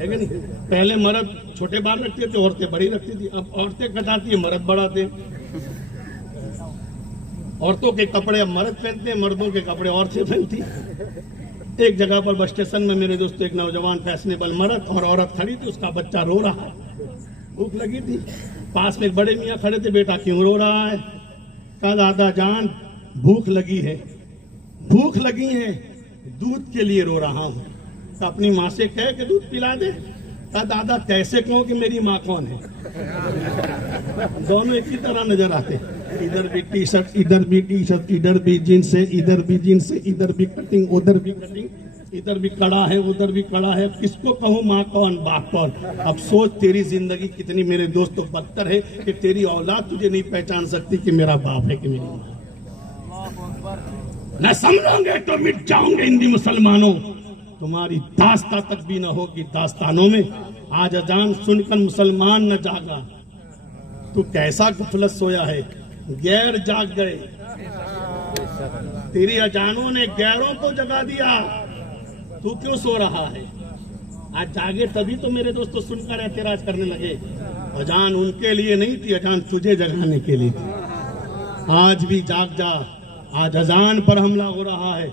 है कि नहीं? पहले मर्द छोटे बाल रखते थे, औरतें बड़ी रखती थी, अब औरतें कटाती है, मर्द बढ़ाते। औरतों के कपड़े अब मर्द पहनते हैं, मर्दों के कपड़े औरतें पहनती। एक जगह पर बस स्टेशन में मेरे दोस्तों एक नौजवान फैशनेबल मर्द और औरत खड़ी थी, उसका बच्चा रो रहा है, भूख लगी थी। पास में एक बड़े मियाँ खड़े थे, बेटा क्यों रो रहा है? कहा दादा जान भूख लगी है, भूख लगी है, दूध के लिए रो रहा हूँ। तो अपनी माँ से कहे कि दूध पिला दे। कहा दादा कैसे कहो कि मेरी माँ कौन है? दोनों एक ही तरह नजर आते, इधर भी टी शर्ट, इधर भी टी शर्ट, इधर भी जींस है, इधर भी जींस है, इधर भी कटिंग, उधर भी कटिंग, इधर भी कड़ा है, उधर भी कड़ा है। किसको कहूँ माँ कौन बाप कौन? अब सोच तेरी जिंदगी कितनी मेरे दोस्तों बदतर है कि तेरी औलाद तुझे नहीं पहचान सकती कि मेरा बाप है कि मेरी माँ। न समझोगे तो मिट जाओगे हिंदी मुसलमानों, तुम्हारी दास्ता तक भी न होगी दास्तानों में। आज अजान सुनकर मुसलमान न जागा, तू कैसा गफलत सोया है। गैर जाग गए। तेरी अजानों ने गैरों को जगा दिया। तू क्यों सो रहा है? आज जागे तभी तो मेरे दोस्तों सुनकर एतराज करने लगे। अजान उनके लिए नहीं थी, अजान तुझे जगाने के लिए थी। आज भी जाग जा। आज अजान पर हमला हो रहा है,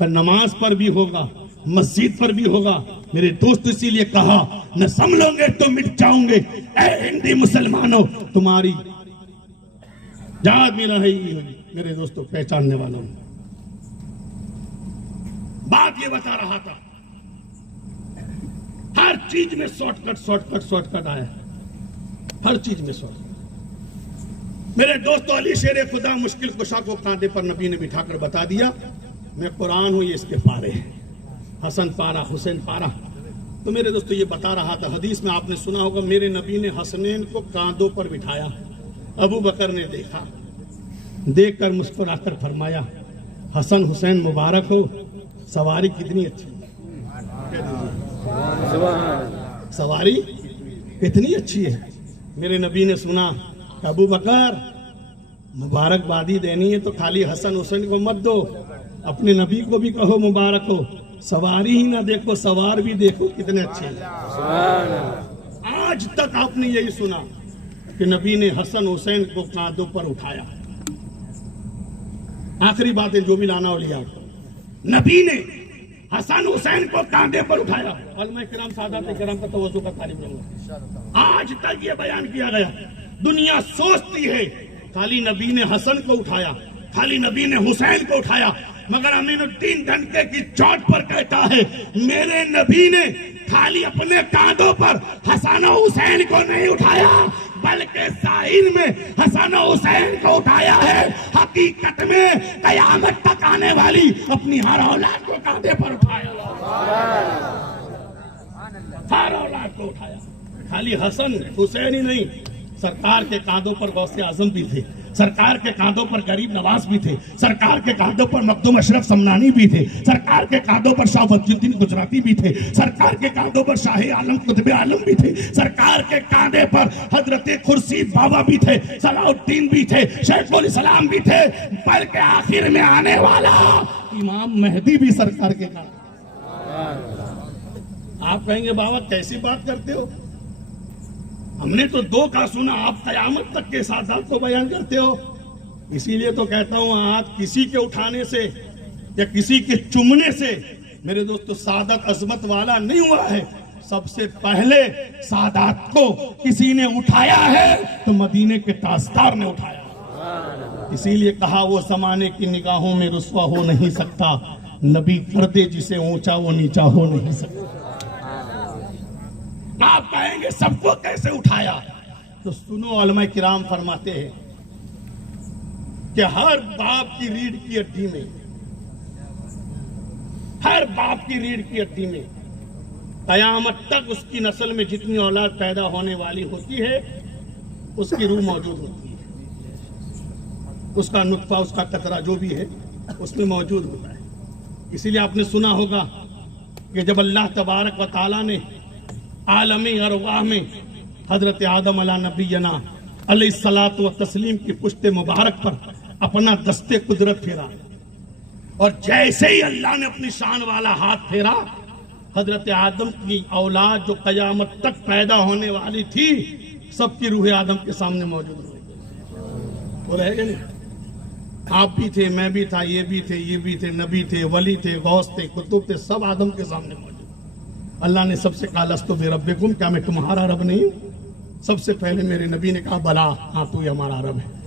पर नमाज पर भी होगा, मस्जिद पर भी होगा। मेरे दोस्त इसीलिए कहा, न संभलोगे तो मिट जाओगे। ऐ हिंदी मुसलमानों, तुम्हारी याद में रहेगी मेरे दोस्तों, पहचानने वालों। बात ये बता रहा था, हर चीज में शॉर्टकट शॉर्टकट शॉर्टकट आया, हर चीज में शॉर्टकट। मेरे दोस्तों, अली शेर खुदा मुश्किल कुशा को कांधे पर नबी ने बिठाकर बता दिया, मैं कुरान हूं, ये इसके पारे है। हसन पारा, हुसैन पारा। तो मेरे दोस्तों ये बता रहा था, हदीस में आपने सुना होगा, मेरे नबी ने हसनैन को कांधों पर बिठाया। अबू बकर ने देखा, देखकर मुस्कुराकर फरमाया, हसन हुसैन मुबारक हो, सवारी कितनी अच्छी, सवारी कितनी अच्छी है। मेरे नबी ने सुना, अबू बकर मुबारकबादी देनी है तो खाली हसन हुसैन को मत दो, अपने नबी को भी कहो मुबारक हो। सवारी ही ना देखो, सवार भी देखो कितने अच्छे हैं। आज तक आपने यही सुना कि नबी ने हसन हुसैन को कांधों पर उठाया। आखिरी बात है, जो भी लाना हो लिया, नबी ने हसन हुसैन को कांधे पर उठाया। उलमा किराम सादात किराम का तवज्जो का तालिब रहूंगा। आज तक ये बयान किया गया, दुनिया सोचती है खाली नबी ने हसन को उठाया, खाली नबी ने हुसैन को उठाया, मगर अमीनुद्दीन डंके की चोट पर कहता है, मेरे नबी ने खाली अपने कांधों पर हसन हुसैन को नहीं उठाया, बल्कि साहिल में हसन हुसैन को उठाया है। हकीकत में कयामत तक आने वाली अपनी हर औलाद को कांधे पर उठाया, हर औलाद को उठाया। खाली हसन हुसैन ही नहीं, सरकार के कांधों पर गौसे आजम भी थे, सरकार के कांधों पर गरीब नवाज भी थे, सरकार के कांधों पर मखदूम अशरफ समनानी भी थे, सरकार के कांधों पर शाह वजीउद्दीन गुजराती भी थे, सरकार के कांधों पर शाह आलम कुतुब आलम भी थे, सरकार के कांधे पर हजरत खुर्शीद बाबा भी थे, सलाउद्दीन भी थे, शेखुल इस्लाम भी थे, बल्कि आखिर में आने वाला इमाम मेहदी भी सरकार के कांधे। आप कहेंगे बाबा कैसी बात करते हो, हमने तो दो का सुना, आप कयामत तक के सादात को बयान करते हो। इसीलिए तो कहता हूं, आज किसी के उठाने से या किसी के चुमने से मेरे दोस्तों सादात अजमत वाला नहीं हुआ है। सबसे पहले सादात को किसी ने उठाया है तो मदीने के ताजदार ने उठाया। इसीलिए कहा, वो जमाने की निगाहों में रुस्वा हो नहीं सकता, नबी कर दे जिसे ऊंचा वो नीचा हो नहीं सकता। आप कहेंगे सबको कैसे उठाया, तो सुनो, उलमा किराम फरमाते हैं कि हर बाप की रीढ़ की हड्डी में, हर बाप की रीढ़ की हड्डी में कयामत तक उसकी नस्ल में जितनी औलाद पैदा होने वाली होती है, उसकी रूह मौजूद होती है, उसका नुत्फा, उसका कतरा जो भी है उसमें मौजूद होता है। इसीलिए आपने सुना होगा कि जब अल्लाह तबारक व तआला ने आलमी अरवाह में हजरत आदम अला नबीना अलैहिस्सलातु व तस्लीम की पुश्ते मुबारक पर अपना दस्ते कुदरत फेरा, और जैसे ही अल्लाह ने अपनी शान वाला हाथ फेरा, हजरत आदम की औलाद जो कयामत तक पैदा होने वाली थी, सबकी रूह आदम के सामने मौजूद हो गई। वो रहेगा नहीं, आप भी थे, मैं भी था, ये भी थे, ये भी थे, नबी थे, वली थे, गौस थे, कुतुब थे, सब आदम के सामने मौजूद। अल्लाह ने सबसे कहा, लस्तु बिरब्बिकुम, क्या मैं तुम्हारा रब नहीं हूं? सबसे पहले मेरे नबी ने कहा, बला, हाँ तू हमारा रब है।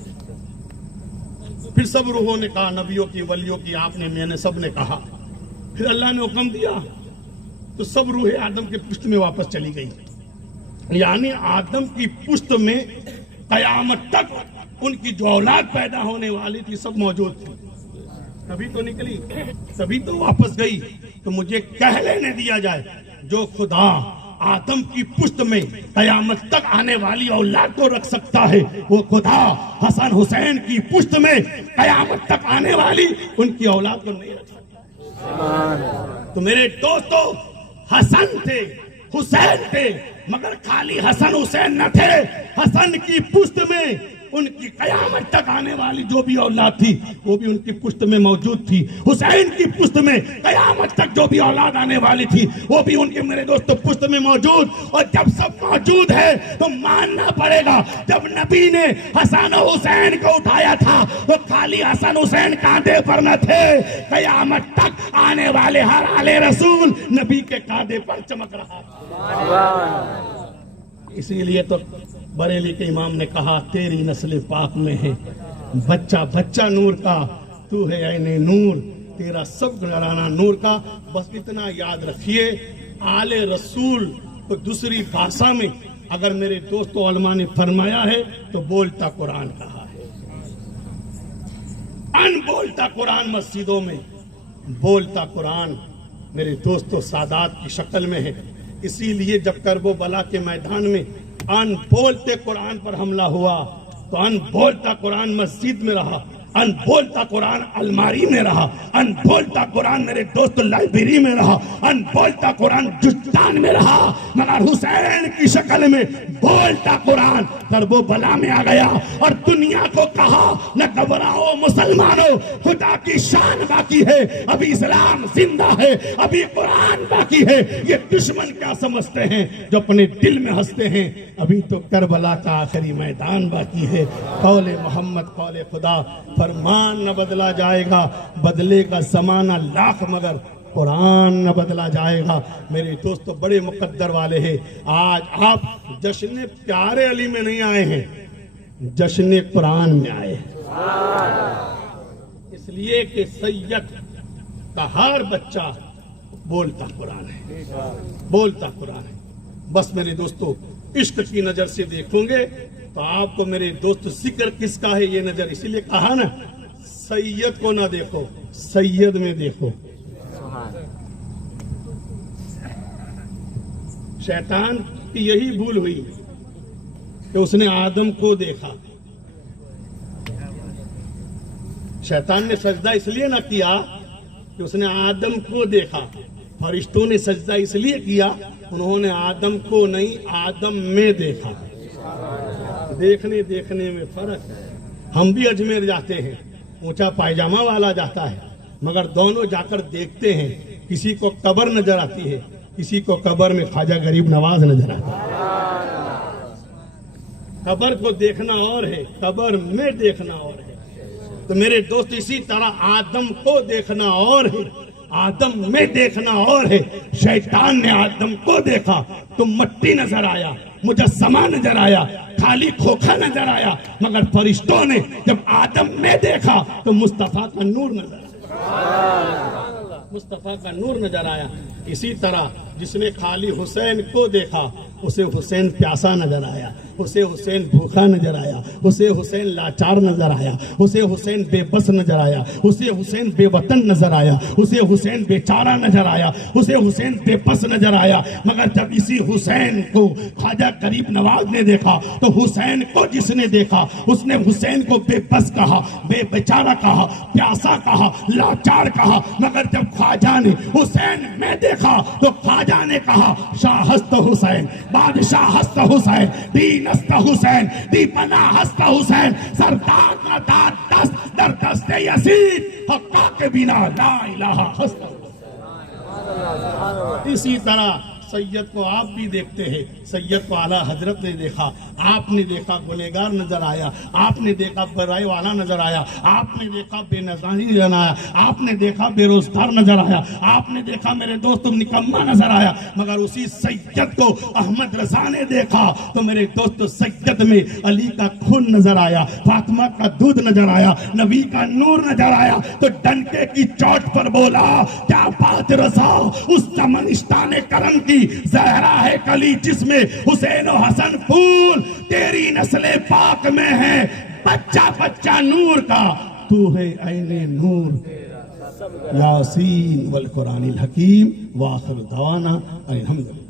फिर सब रूहों ने कहा, नबियों की, वलियों की, आपने, मैंने, सब ने कहा। फिर अल्लाह ने हुक्म दिया तो सब रूहें आदम के पुष्ट में वापस चली गई। यानी आदम की पुष्ट में कयामत तक उनकी जो औलाद पैदा होने वाली थी सब मौजूद थी। तभी तो निकली, तभी तो वापस गई। तो मुझे कह लेने दिया जाए, जो खुदा आदम की पुष्ट में कयामत तक आने वाली औलाद को रख सकता है, वो खुदा हसन हुसैन की पुष्ट में कयामत तक आने वाली उनकी औलाद को नहीं रख सकता। तो मेरे दोस्तों, हसन थे, हुसैन थे, मगर खाली हसन हुसैन न थे। हसन की पुष्ट में उनकी कयामत तक आने वाली जो भी औलाद थी वो भी उनकी पुश्त में मौजूद थी। हुसैन की पुश्त में कयामत तक जो भी औलाद आने वाली थी वो भी उनके मेरे दोस्तों पुश्त में मौजूद। और जब सब मौजूद है तो मानना पड़ेगा, जब नबी ने हसन और हुसैन को उठाया था तो खाली हसन हुसैन कांधे पर न थे, कयामत तक आने वाले हर आले रसूल नबी के कांधे पर चमक रहा था। इसीलिए तो बरेली के इमाम ने कहा तेरी नस्ल पाक में है बच्चा बच्चा नूर का, तू है ऐने नूर, तेरा सब घराना नूर का। बस इतना याद रखिए, आले रसूल तो दूसरी भाषा में अगर मेरे दोस्तों उलमा ने फरमाया है तो बोलता कुरान कहा है। अनबोलता कुरान मस्जिदों में, बोलता कुरान मेरे दोस्तों सादात की शक्ल में है। इसीलिए जब करबला के मैदान में अनबोलते कुरान पर हमला हुआ तो अनबोलता कुरान मस्जिद में रहा, अनबोलता कुरान अलमारी में रहा, अनबोलता कुरान मेरे दोस्त लाइब्रेरी में रहा, अनबोलता कुरान जुस्तान में रहा, मगर हुसैन की शक्ल में बोलता कुरान करबला में आ गया और दुनिया को कहा न घबराओ मुसलमानों, खुदा की शान बाकी है, अभी इस्लाम जिंदा है, अभी कुरान बाकी है। ये दुश्मन क्या समझते हैं जो अपने दिल में हंसते हैं, अभी तो करबला का आखिरी मैदान बाकी है। कौले मोहम्मद कौले खुदा, फरमान न बदला जाएगा, बदलेगा जमाना लाख मगर कुरान न बदला जाएगा। मेरे दोस्तों बड़े मुकद्दर वाले हैं, आज आप जश्न प्यारे अली में नहीं आए हैं, जश्न कुरान में आए हैं। इसलिए कि सैयद का हर बच्चा बोलता कुरान है, बोलता कुरान है। बस मेरे दोस्तों इश्क की नजर से देखोगे तो आपको मेरे दोस्त जिक्र किसका है ये नजर, इसीलिए कहा ना सैयद को ना देखो, सैयद में देखो। शैतान की यही भूल हुई कि उसने आदम को देखा। शैतान ने सजदा इसलिए ना किया कि उसने आदम को देखा, फरिश्तों ने सजदा इसलिए किया उन्होंने आदम को नहीं आदम में देखा। देखने देखने में फर्क है। हम भी अजमेर जाते हैं, ऊंचा पायजामा वाला जाता है, मगर दोनों जाकर देखते हैं, किसी को कब्र नजर आती है, किसी को कब्र में ख्वाजा गरीब नवाज नजर आता है। कब्र को देखना और है, कब्र में देखना और है। तो मेरे दोस्त इसी तरह आदम को देखना और है, आदम में देखना और है। शैतान ने आदम को देखा तो मट्टी नजर आया, मुजस्समा नजर आया, खाली खोखा नजर आया, मगर फरिश्तों ने जब आदम में देखा तो मुस्तफा का नूर नजर आया, मुस्तफा का नूर नजर आया। इसी तरह जिसने खाली हुसैन को देखा उसे हुसैन प्यासा नजर आया, उसे हुसैन भूखा नजर आया, उसे हुसैन लाचार नजर आया, उसे हुसैन बेबस नजर आया, उसे हुसैन बेवतन नजर आया, उसे हुसैन बेचारा नजर आया, उसे हुसैन बेबस नजर आया। मगर जब इसी हुसैन को ख्वाजा गरीब नवाज ने देखा तो हुसैन को जिसने देखा उसने हुसैन को बेबस कहा, बेचारा कहा, प्यासा कहा, लाचार कहा। मगर जब ख्वाजा ने हुसैन में देखा तो ख्वाजा ने कहा शाहस्त हुसैन, बादशाह हस्त हुसैन, दीनस्त हुसैन, दीपना हस्त हुसैन, सरदार का दाद दस्त दर दस्ते यसीर, हक्का के बिना ला इलाहा हस्त। इसी तरह सैयद को आप भी देखते हैं, सैयद को आला हजरत ने देखा, आपने देखा गुनहगार नजर आया, आपने देखा बराई वाला नजर आया, आपने देखा बेनज़ारी नजर आया, आपने देखा बेरोजगार नजर आया, आपने देखा मेरे दोस्तों निकम्मा नजर आया। मगर उसी सैयद को अहमद रजा ने देखा तो मेरे दोस्तों सैयद में अली का खून नजर आया, फातिमा का दूध नजर आया, नबी का नूर नजर आया। तो डंके की चोट पर बोला क्या बात रजा, उस चमनिस्तान करम की ज़हरा है कली जिसमें हुसैन और हसन फूल, तेरी नस्ले पाक में है बच्चा बच्चा नूर का, तू है ऐने नूर। यासीन वल कुरानिल हकीम व आखिर दवाना अल्हम्दुलिल्लाह।